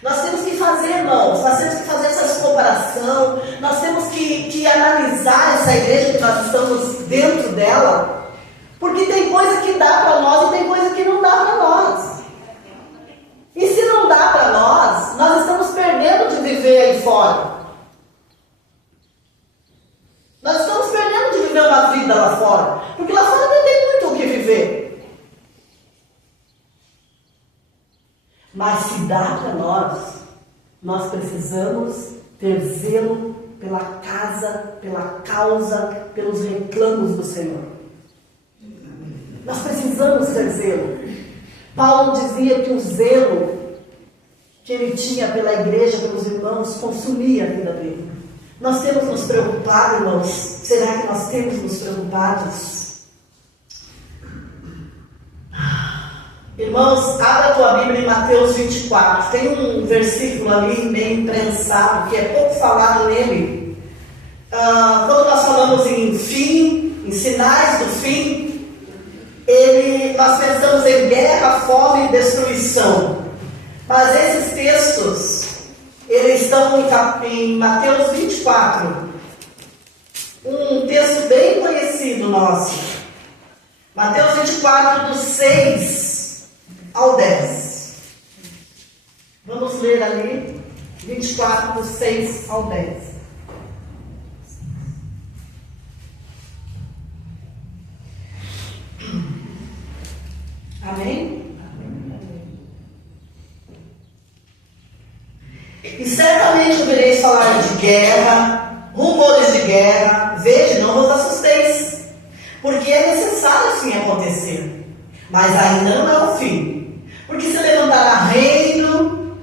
Nós temos que fazer, irmãos, nós temos que fazer essa comparação, nós temos que analisar essa igreja que nós estamos dentro dela, porque tem coisa que dá para nós e tem coisa que não dá para nós. E se não dá para nós, nós estamos perdendo de viver aí fora. Nós estamos perdendo de viver uma vida lá fora, porque lá fora não tem muito o que viver. Mas se dá para nós precisamos ter zelo pela casa, pela causa, pelos reclamos do Senhor. Nós precisamos ter zelo. Paulo dizia que o zelo que ele tinha pela igreja, pelos irmãos, consumia a vida dele. Nós temos nos preocupado, irmãos? Será que nós temos nos preocupados? Irmãos, abra a tua Bíblia em Mateus 24. Tem um versículo ali meio imprensado, que é pouco falado nele. Quando nós falamos em fim, em sinais do fim, nós pensamos em guerra, fome e destruição. Mas esses textos, eles estão em Mateus 24, um texto bem conhecido nosso. Mateus 24, do 6 ao 10. Vamos ler ali, 24, do 6 ao 10. Amém? E certamente ouvireis falar de guerra, rumores de guerra. Veja, não vos assusteis, porque é necessário sim acontecer, mas ainda não é o fim. Porque se levantará reino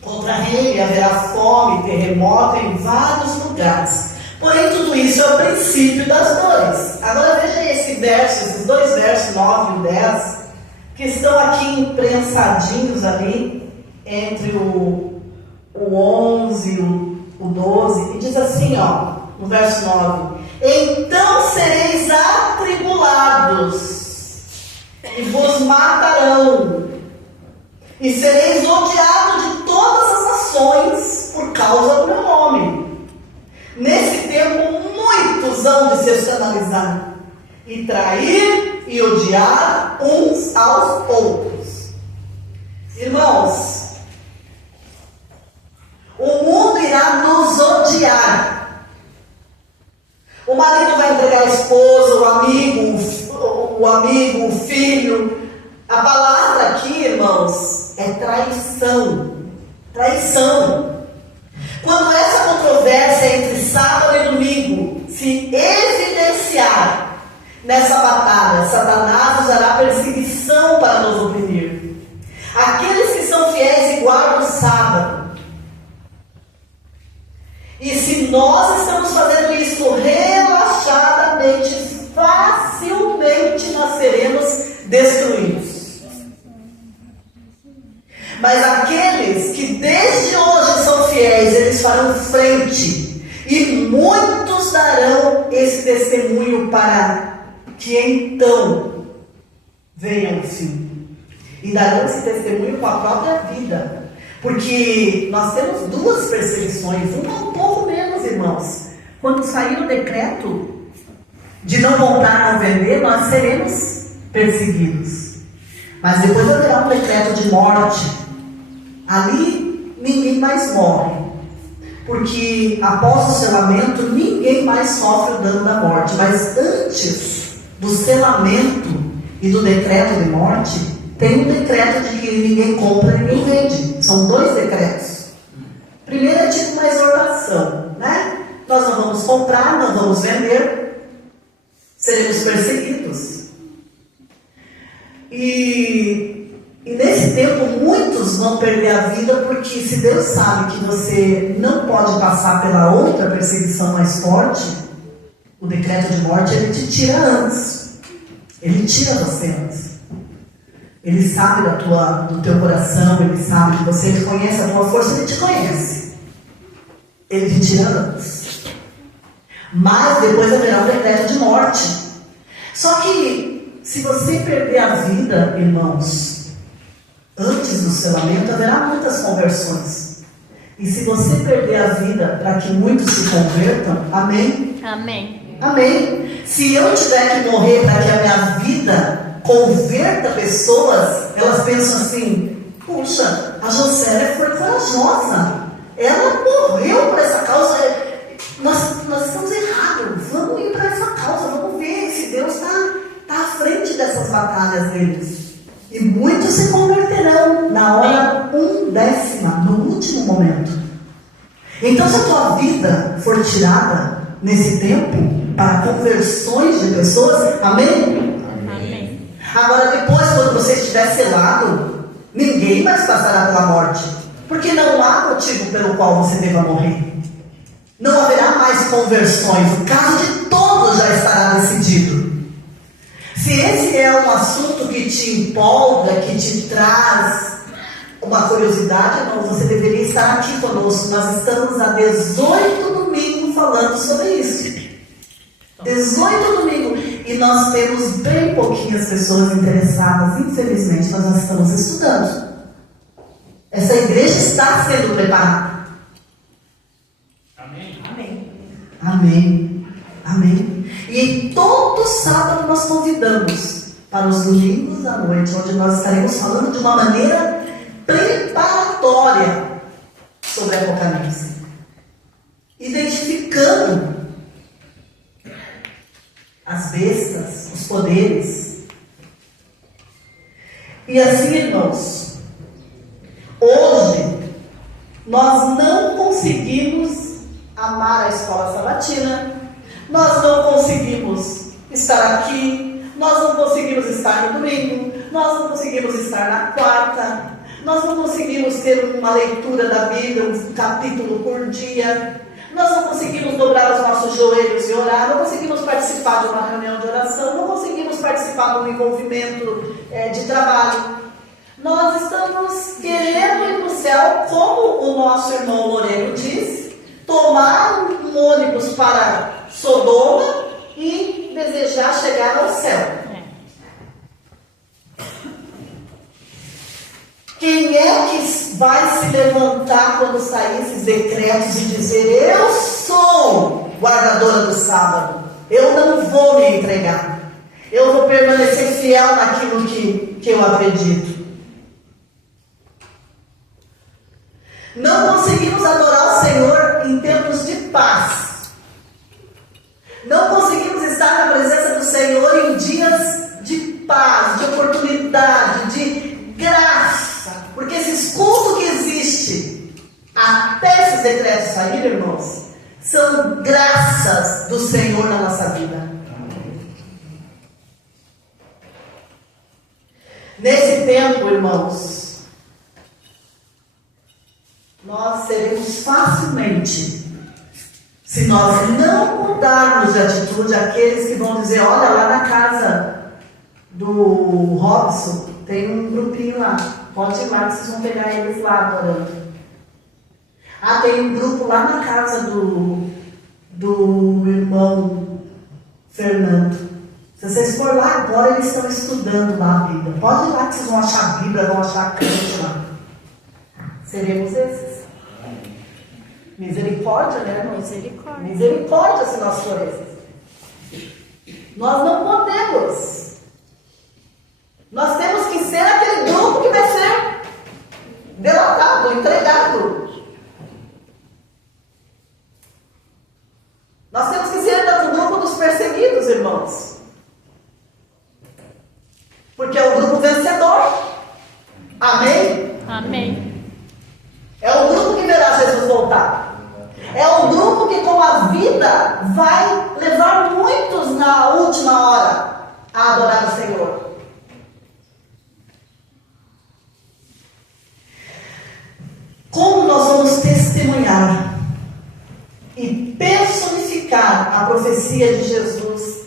contra reino, e haverá fome, terremoto em vários lugares. Porém, tudo isso é o princípio das dores. Agora veja esses dois versos, 9 e 10, que estão aqui imprensadinhos ali, entre o 11, o 12, e diz assim, no verso 9: então sereis atribulados, e vos matarão, e sereis odiados de todas as nações por causa do meu nome. Nesse tempo muitos hão de se escandalizar, e trair e odiar uns aos outros. Irmãos, o mundo irá nos odiar. O marido vai entregar a esposa, o amigo, o filho. A palavra aqui, irmãos, é traição. Traição. Quando essa controvérsia entre sábado e domingo se evidenciar nessa batalha, Satanás usará perseguição para nos oprimir. Aqueles que são fiéis e guardam o sábado. E se nós estamos fazendo isso relaxadamente, facilmente nós seremos destruídos. Mas aqueles que desde hoje são fiéis, eles farão frente, e muitos darão esse testemunho para que então venha o fim. E darão esse testemunho com a própria vida. Porque nós temos duas perseguições, uma um pouco menos, irmãos. Quando sair o decreto de não comprar, não vender, nós seremos perseguidos. Mas depois haverá um decreto de morte. Ali ninguém mais morre. Porque após o selamento, ninguém mais sofre o dano da morte. Mas antes do selamento e do decreto de morte, tem um decreto de que ninguém compra e ninguém vende. São dois decretos. Primeiro é tipo uma exortação, né? Nós não vamos comprar, não vamos vender, seremos perseguidos. E nesse tempo muitos vão perder a vida, porque se Deus sabe que você não pode passar pela outra perseguição mais forte, o decreto de morte, ele te tira antes. Ele tira você antes. Ele sabe do teu coração, ele sabe que você, ele conhece a tua força, ele te conhece. Ele te tira antes. Mas depois haverá um decreto de morte. Só que, se você perder a vida, irmãos, antes do selamento, haverá muitas conversões. E se você perder a vida para que muitos se convertam, amém? Amém. Amém. Se eu tiver que morrer para que a minha vida converta pessoas, elas pensam assim: puxa, a Jocélia foi corajosa, ela morreu por essa causa, nós estamos errados, vamos ir para essa causa, vamos ver se Deus está à frente dessas batalhas deles. E muitos se converterão na hora 1/10, no último momento. Então, se a tua vida for tirada nesse tempo para conversões de pessoas, amém? Amém. Agora, depois, quando você estiver selado, ninguém mais passará pela morte, porque não há motivo pelo qual você deva morrer. Não haverá mais conversões, o caso de todos já estará decidido. Se esse é um assunto que te empolga, que te traz uma curiosidade, irmão, você deveria estar aqui conosco. Nós estamos há 18 domingos falando sobre isso. 18 domingos. E nós temos bem pouquinhas pessoas interessadas, infelizmente, mas nós estamos estudando. Essa igreja está sendo preparada. Amém. Amém. Amém. Amém. E todo sábado nós convidamos para os domingos à noite, onde nós estaremos falando de uma maneira preparatória sobre Apocalipse, identificando as bestas, os poderes. E assim, irmãos, hoje nós não conseguimos amar a escola sabatina, nós não conseguimos estar aqui, nós não conseguimos estar no domingo, nós não conseguimos estar na quarta, nós não conseguimos ter uma leitura da Bíblia, um capítulo por dia, nós não conseguimos dobrar os nossos joelhos e orar, não conseguimos participar de uma reunião de oração, não conseguimos participar de um envolvimento de trabalho. Nós estamos querendo ir para o céu, como o nosso irmão Loureiro disse, tomar um ônibus para Sodoma e desejar chegar ao céu. Quem é que vai se levantar quando sair esses decretos e dizer: eu sou guardadora do sábado, eu não vou me entregar, eu vou permanecer fiel naquilo que eu acredito? Não conseguimos adorar o Senhor em tempos de paz. Não conseguimos estar na presença do Senhor em dias de paz, de oportunidade, de graça. Porque esses cultos que existem até esses decretos saírem, irmãos, são graças do Senhor na nossa vida. Nesse tempo, irmãos, nós seremos facilmente, se nós não mudarmos de atitude, aqueles que vão dizer: olha, lá na casa do Robson tem um grupinho lá, pode ir lá que vocês vão pegar eles lá adorando. Ah, tem um grupo lá na casa do irmão Fernando. Se vocês for lá agora, eles estão estudando lá a Bíblia. Pode ir lá que vocês vão achar a Bíblia, vão achar a crente lá. seremos esses. Misericórdia, né, irmão? Misericórdia. Misericórdia se nós formos esses. Nós não podemos. Nós temos que ser aquele grupo que vai ser delatado, entregado. Nós temos que ser do grupo dos perseguidos, irmãos. Porque é o grupo vencedor. Amém? Amém. É o grupo que verá Jesus voltar. É o grupo que com a vida vai levar muitos na última hora a adorar o Senhor. Como nós vamos testemunhar e personificar a profecia de Jesus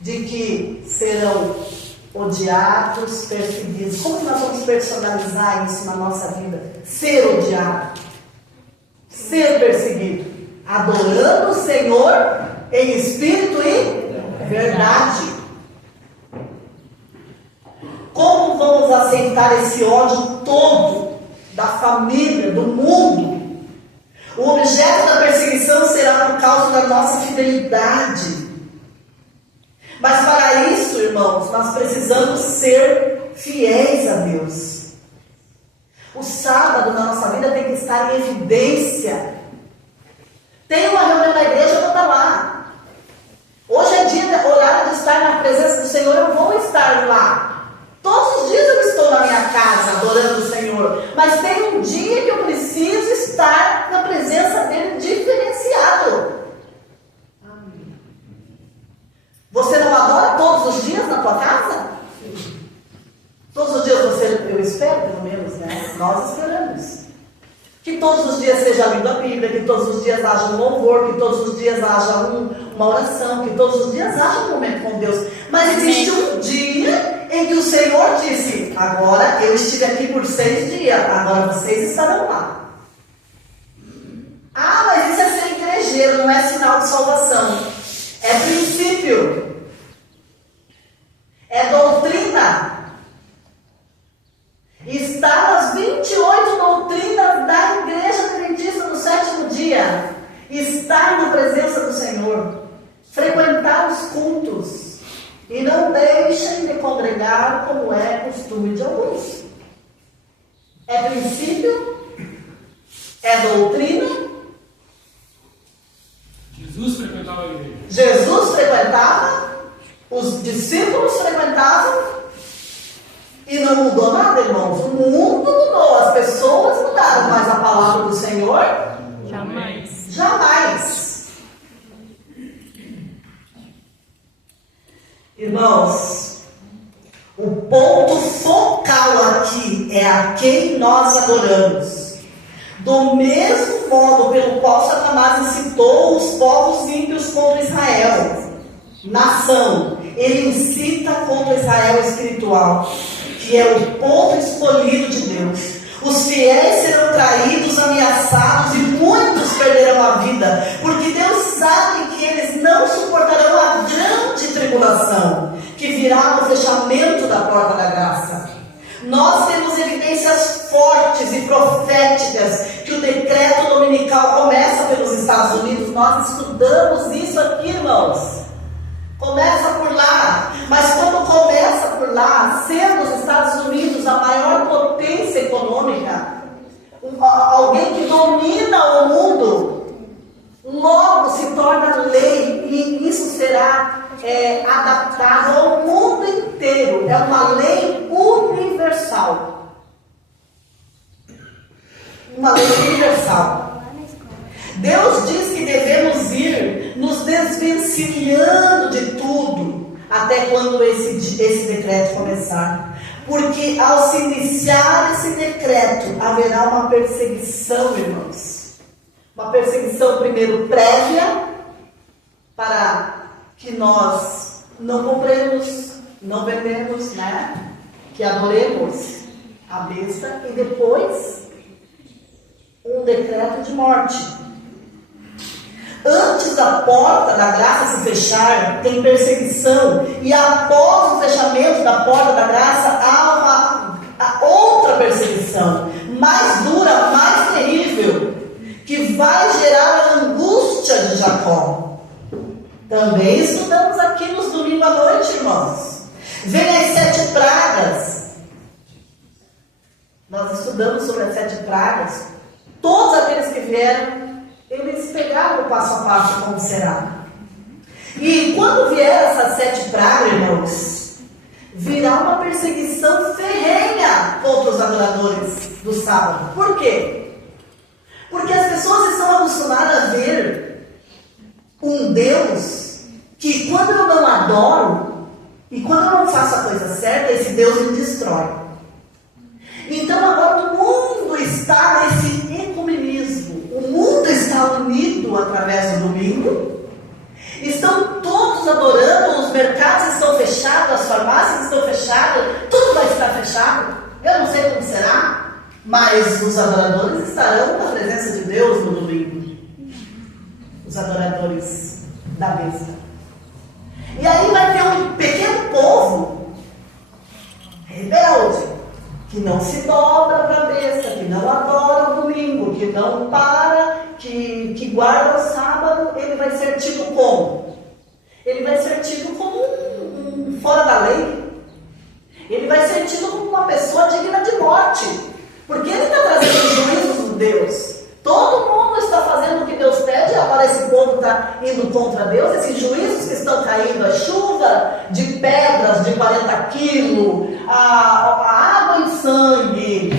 de que serão odiados, perseguidos? Como que nós vamos personalizar isso na nossa vida? Ser odiado, ser perseguido, adorando o Senhor em espírito e verdade. Como vamos aceitar esse ódio todo da família, do mundo? O objeto da perseguição será por causa da nossa fidelidade. Mas para isso, irmãos, nós precisamos ser fiéis a Deus. O sábado na nossa vida tem que estar em evidência. Tem uma reunião na igreja, eu vou estar lá. Hoje é dia, horário de estar na presença do Senhor, eu vou estar lá. Todos os dias eu estou na minha casa adorando o Senhor. Mas tem um dia que eu preciso estar na presença dele diferenciado. Você não adora todos os dias na tua casa? Todos os dias você, eu espero pelo menos, né? Nós esperamos. Que todos os dias seja lido a Bíblia, que todos os dias haja um louvor, que todos os dias haja uma oração, que todos os dias haja um momento com Deus. Mas existe um dia em que o Senhor disse: agora eu estive aqui por 6 dias, agora vocês estarão lá. Ah, mas isso é ser igrejeiro, não é sinal de salvação. É princípio. É doutrina. Está nas 28 doutrinas da Igreja Adventista do sétimo dia. Estar na presença do Senhor. Frequentar os cultos. E não deixem de congregar como é costume de alguns. É princípio. É doutrina. Jesus frequentava a igreja. Jesus frequentava. Os discípulos frequentavam. E não mudou nada, irmãos. O mundo mudou, as pessoas mudaram, mas a palavra do Senhor? Jamais. Jamais. Irmãos, o ponto focal aqui é a quem nós adoramos. Do mesmo modo pelo qual Satanás incitou os povos ímpios contra Israel, nação, ele incita contra Israel espiritual, que é o povo escolhido de Deus. Os fiéis serão traídos, ameaçados e muitos perderão a vida, porque Deus sabe que eles não suportarão a grande tribulação que virá no fechamento da porta da graça. Nós temos evidências fortes e proféticas que o decreto dominical começa pelos Estados Unidos. Nós estudamos isso aqui, irmãos. Começa por lá, mas quando começa por lá, sendo os Estados Unidos a maior potência econômica, alguém que domina o mundo, logo se torna lei, e isso será adaptado ao mundo inteiro. É uma lei universal. Uma lei universal. Deus diz que devemos ir nos desvencilhando de tudo até quando esse decreto começar. Porque ao se iniciar esse decreto, haverá uma perseguição, irmãos. Uma perseguição primeiro prévia, para que nós não compremos, não vendemos, né? Que adoremos a besta, e depois um decreto de morte. Antes da porta da graça se fechar, tem perseguição. E após o fechamento da porta da graça, há outra perseguição mais vai gerar a angústia de Jacó. Também estudamos aqui nos domingos à noite, irmãos. Vem as 7 pragas. Nós estudamos sobre as 7 pragas. Todos aqueles que vieram, eles pegaram o passo a passo como será. E quando vier essas 7 pragas, irmãos, virá uma perseguição ferrenha contra os adoradores do sábado. Por quê? Porque as pessoas estão acostumadas a ver um Deus que, quando eu não adoro e quando eu não faço a coisa certa, esse Deus me destrói. Então agora o mundo está nesse ecumenismo. O mundo está unido através do domingo. Estão todos adorando, os mercados estão fechados, as farmácias estão fechadas, tudo vai estar fechado. Eu não sei como será, mas os adoradores estarão na presença de Deus no domingo. Os adoradores da besta. E aí vai ter um pequeno povo rebelde, que não se dobra para a besta, que não adora o domingo, que não para, que guarda o sábado. Ele vai ser tido como? Ele vai ser tido como um fora da lei. Ele vai ser tido como uma pessoa digna de morte, porque ele está trazendo os juízos de Deus. Todo mundo está fazendo o que Deus pede, agora esse povo está indo contra Deus. Esses juízos que estão caindo, a chuva de pedras de 40 quilos, a água em sangue,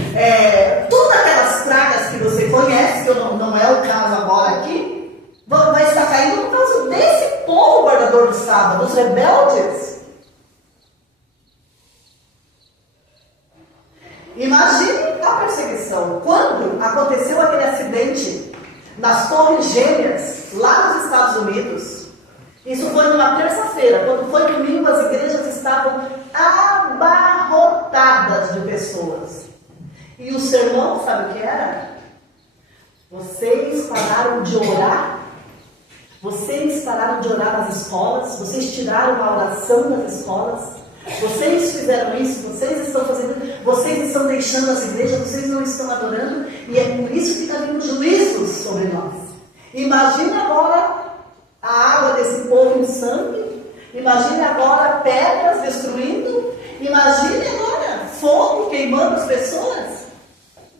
todas aquelas pragas que você conhece, que não é o caso agora aqui, vai estar caindo por causa desse povo guardador do sábado, os rebeldes. Imagine a perseguição. Quando aconteceu aquele acidente nas Torres Gêmeas, lá nos Estados Unidos, isso foi numa terça-feira. Quando foi domingo, as igrejas estavam abarrotadas de pessoas. E o sermão, sabe o que era? Vocês pararam de orar? Vocês pararam de orar nas escolas? Vocês tiraram a oração das escolas? Vocês fizeram isso? Vocês estão fazendo? Vocês estão deixando as igrejas? Vocês não estão adorando? E é por isso que está vindo juízos sobre nós. Imagine agora a água desse povo em sangue. Imagine agora pedras destruindo. Imagine agora fogo queimando as pessoas.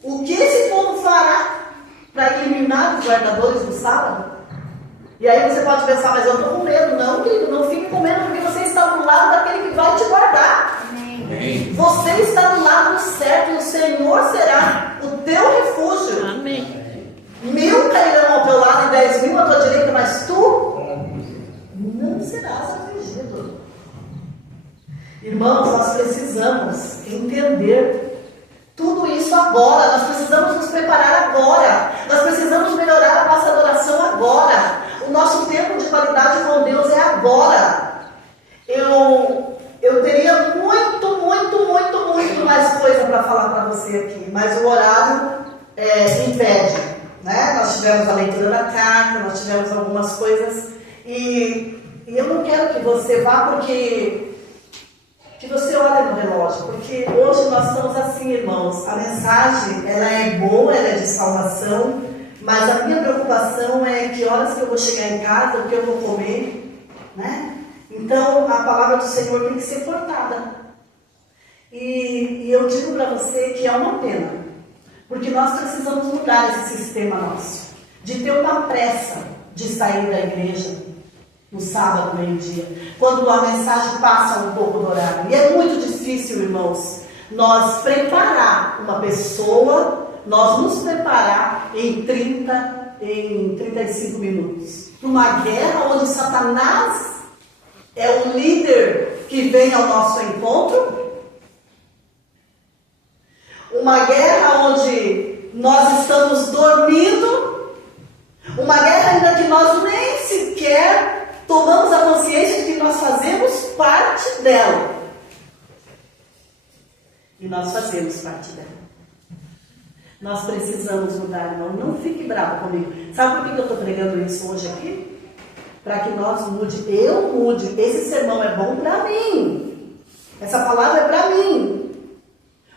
O que esse povo fará para eliminar os guardadores do sábado? E aí você pode pensar, mas eu estou com medo. Não, querido, não fique com medo, porque você está do lado daquele que vai te guardar. Amém. Você está do lado certo, o Senhor será o teu refúgio. Amém. 1000 cairão ao teu lado e 10.000 à tua direita, mas tu não serás afligido. Irmãos, nós precisamos entender tudo isso agora. Nós precisamos nos preparar agora. Nós precisamos melhorar a nossa adoração agora. O nosso tempo de qualidade com Deus é agora. Eu teria muito mais coisa para falar para você aqui, mas o horário impede, né? Nós tivemos a leitura da carta, nós tivemos algumas coisas e eu não quero que você vá porque que você olhe no relógio, porque hoje nós estamos assim, irmãos. A mensagem, ela é boa, ela é de salvação, mas a minha preocupação é que horas que eu vou chegar em casa, o que eu vou comer, né? Então, a palavra do Senhor tem que ser portada. E eu digo para você que é uma pena, porque nós precisamos mudar esse sistema nosso, de ter uma pressa de sair da igreja no sábado, meio-dia, quando a mensagem passa um pouco do horário. E é muito difícil, irmãos, nós preparar uma pessoa, nós nos preparar em 35 minutos. Numa guerra onde Satanás é o líder que vem ao nosso encontro. Uma guerra onde nós estamos dormindo. Uma guerra ainda que nós nem sequer tomamos a consciência de que nós fazemos parte dela. E nós fazemos parte dela. Nós precisamos mudar, irmão. Não fique bravo comigo. Sabe por que eu estou pregando isso hoje aqui? Para que nós mude. Eu mude. Esse sermão é bom para mim. Essa palavra é para mim.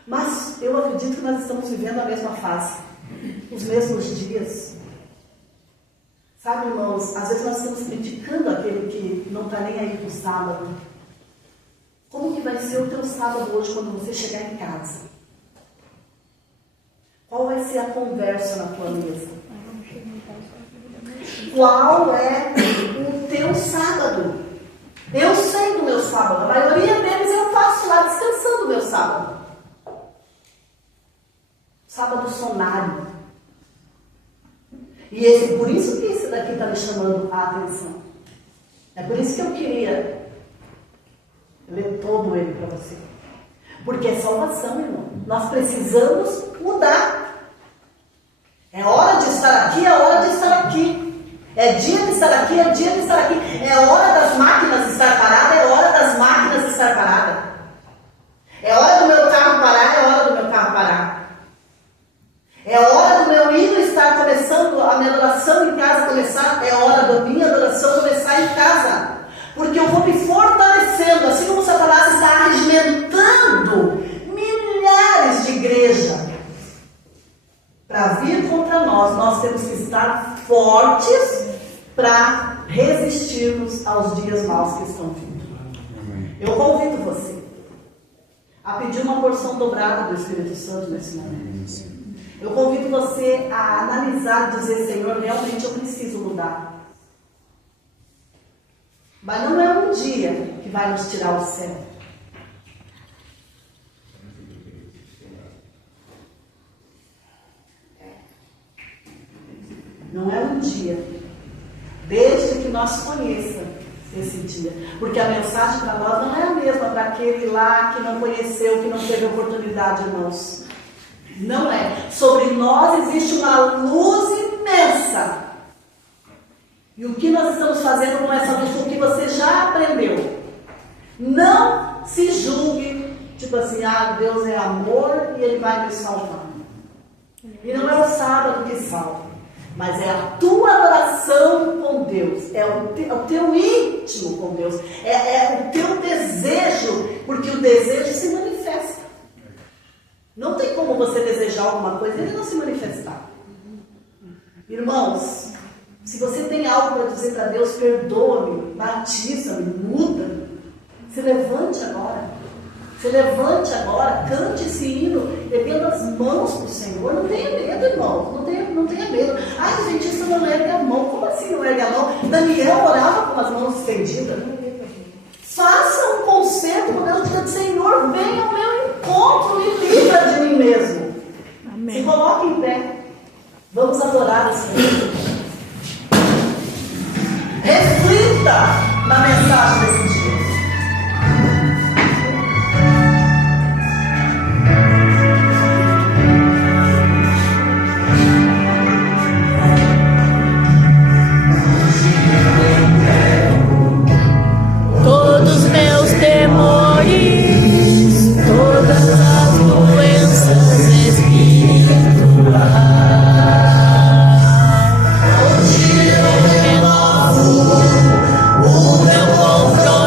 Mas eu acredito que nós estamos vivendo a mesma fase. Os mesmos dias. Sabe, irmãos, às vezes nós estamos criticando aquele que não está nem aí para o sábado. Como que vai ser o teu sábado hoje quando você chegar em casa? Qual vai ser a conversa na tua mesa? Qual é o teu sábado? Eu sei do meu sábado. A maioria deles eu faço lá descansando o meu sábado. Sábado sonário. E por isso que esse daqui está me chamando a atenção. É por isso que eu queria ler todo ele para você. Porque é salvação, irmão. Nós precisamos mudar. É hora de estar aqui, é hora de estar aqui. É dia de estar aqui, é dia de estar aqui. É hora das máquinas estar parada, é hora das máquinas estar parada. É hora do meu carro parar, é hora do meu carro parar. É hora do meu hino estar começando, a minha adoração em casa começar. É hora da minha adoração começar em casa. Porque eu vou me fortalecendo, assim como Satanás está arregimentando milhares de igrejas para vir contra nós. Nós temos que estar fortes para resistirmos aos dias maus que estão vindo. Eu convido você a pedir uma porção dobrada do Espírito Santo nesse momento. Eu convido você a analisar e dizer: Senhor, realmente eu preciso mudar. Mas não é um dia que vai nos tirar o céu. Não é um dia. Desde que nós conheçamos esse dia. Porque a mensagem para nós não é a mesma para aquele lá que não conheceu, que não teve oportunidade, irmãos. Não é. Sobre nós existe uma luz imensa. E o que nós estamos fazendo com essa luz? O que você já aprendeu. Não se julgue, tipo assim, Deus é amor e Ele vai me salvar. E não é o sábado que salva, mas é a tua adoração com Deus, é o teu íntimo com Deus, é o teu desejo, porque o desejo se manifesta. Não tem como você desejar alguma coisa e ele não se manifestar. Irmãos, se você tem algo para dizer para Deus, perdoa-me, batiza-me, muda, se levante agora. Se levante agora, cante esse hino, erguendo as mãos para o Senhor. Não tenha medo, irmão, não tenha medo. Ai, gente, isso não ergue a mão. Como assim não ergue a mão? Daniel orava com as mãos estendidas. Faça um concerto com Deus, dizendo: Senhor, venha ao meu encontro e livra de mim mesmo. Amém. Se coloque em pé. Vamos adorar o Senhor. Reflita na mensagem desse dia. Todos meus temores, todas as doenças espirituais, hoje eu renovo o meu compromisso.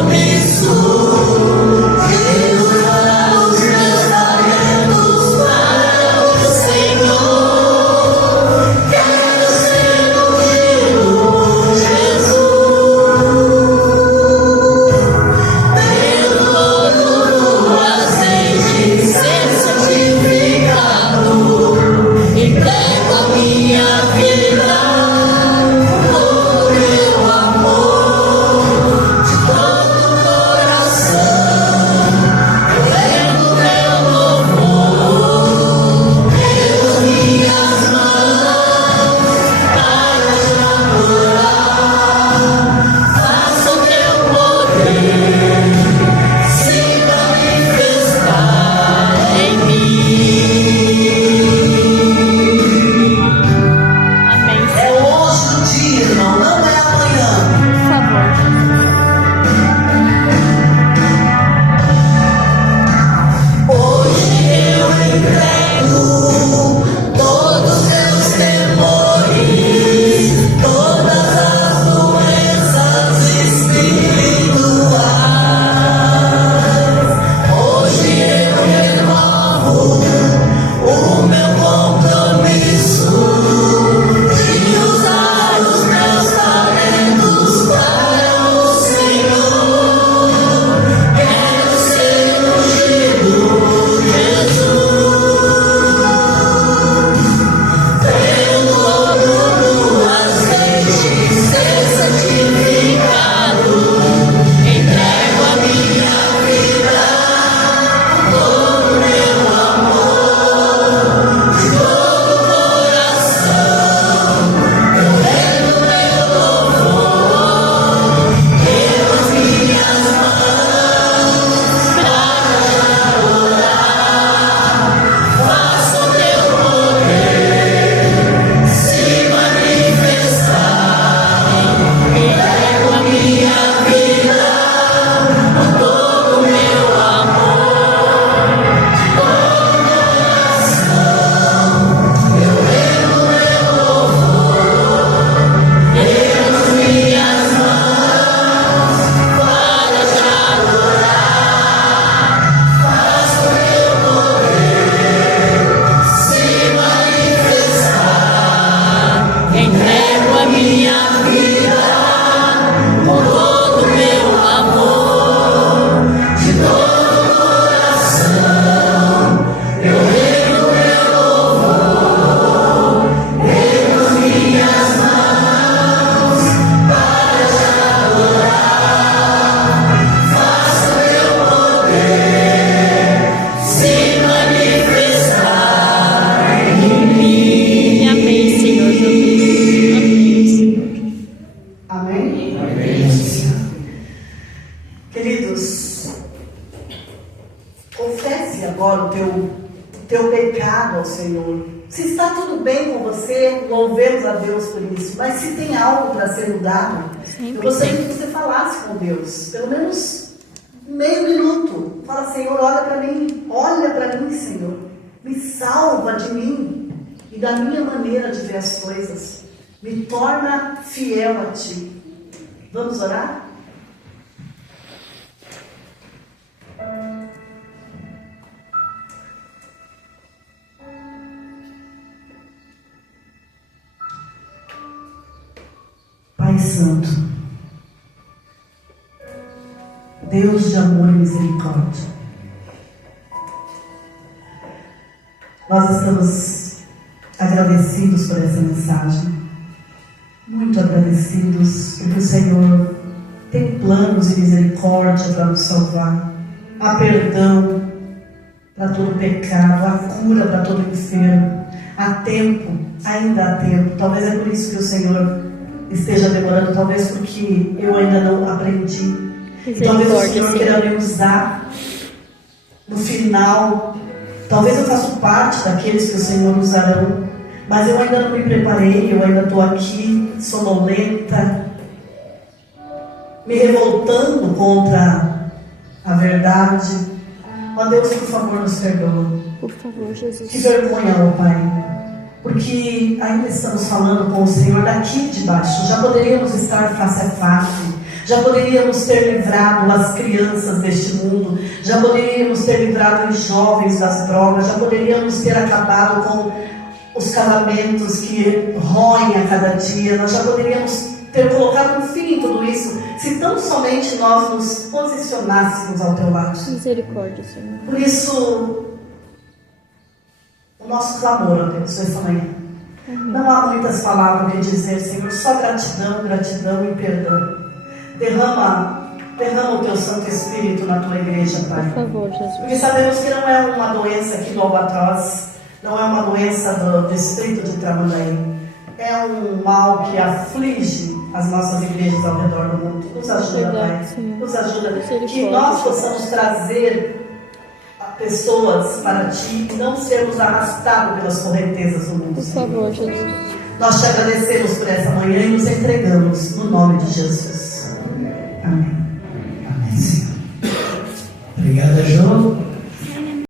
Deus por isso. Mas se tem algo para ser mudado, eu gostaria que você falasse com Deus, pelo menos meio minuto. Fala, Senhor, olha para mim, Senhor. Me salva de mim e da minha maneira de ver as coisas. Me torna fiel a Ti. Vamos orar? Pai Santo, Deus de amor e misericórdia, nós estamos agradecidos por essa mensagem, muito agradecidos, porque o Senhor tem planos de misericórdia para nos salvar, há perdão para todo pecado, há cura para todo enfermo, há tempo, ainda há tempo. Talvez é por isso que o Senhor esteja demorando, talvez porque eu ainda não aprendi. E talvez o Senhor queira me usar no final. Talvez eu faça parte daqueles que o Senhor usarão, mas eu ainda não me preparei, eu ainda estou aqui sonolenta, me revoltando contra a verdade. Ó Deus, por favor, nos perdoa. Por favor, Jesus. Que vergonha, ó Pai, porque ainda estamos falando com o Senhor daqui de baixo. Já poderíamos estar face a face, já poderíamos ter livrado as crianças deste mundo, já poderíamos ter livrado os jovens das drogas, já poderíamos ter acabado com os casamentos que roem a cada dia, nós já poderíamos ter colocado um fim em tudo isso, se tão somente nós nos posicionássemos ao Teu lado. Misericórdia, Senhor. Por isso, o nosso clamor, ó Deus, essa manhã. Não há muitas palavras para dizer, Senhor, só gratidão, gratidão e perdão. Derrama o Teu Santo Espírito na Tua igreja, Pai. Por favor, Jesus. Porque sabemos que não é uma doença aqui do Albatroz, não é uma doença do distrito de Tramandaí. É um mal que aflige as nossas igrejas ao redor do mundo. Nos ajuda, Pai. Nos ajuda. Que nós possamos trazer pessoas para Ti e não sermos arrastados pelas correntezas do mundo. Por favor, Jesus. Nós Te agradecemos por essa manhã e nos entregamos no nome de Jesus. Amém. Amém, Senhor. Obrigada, João.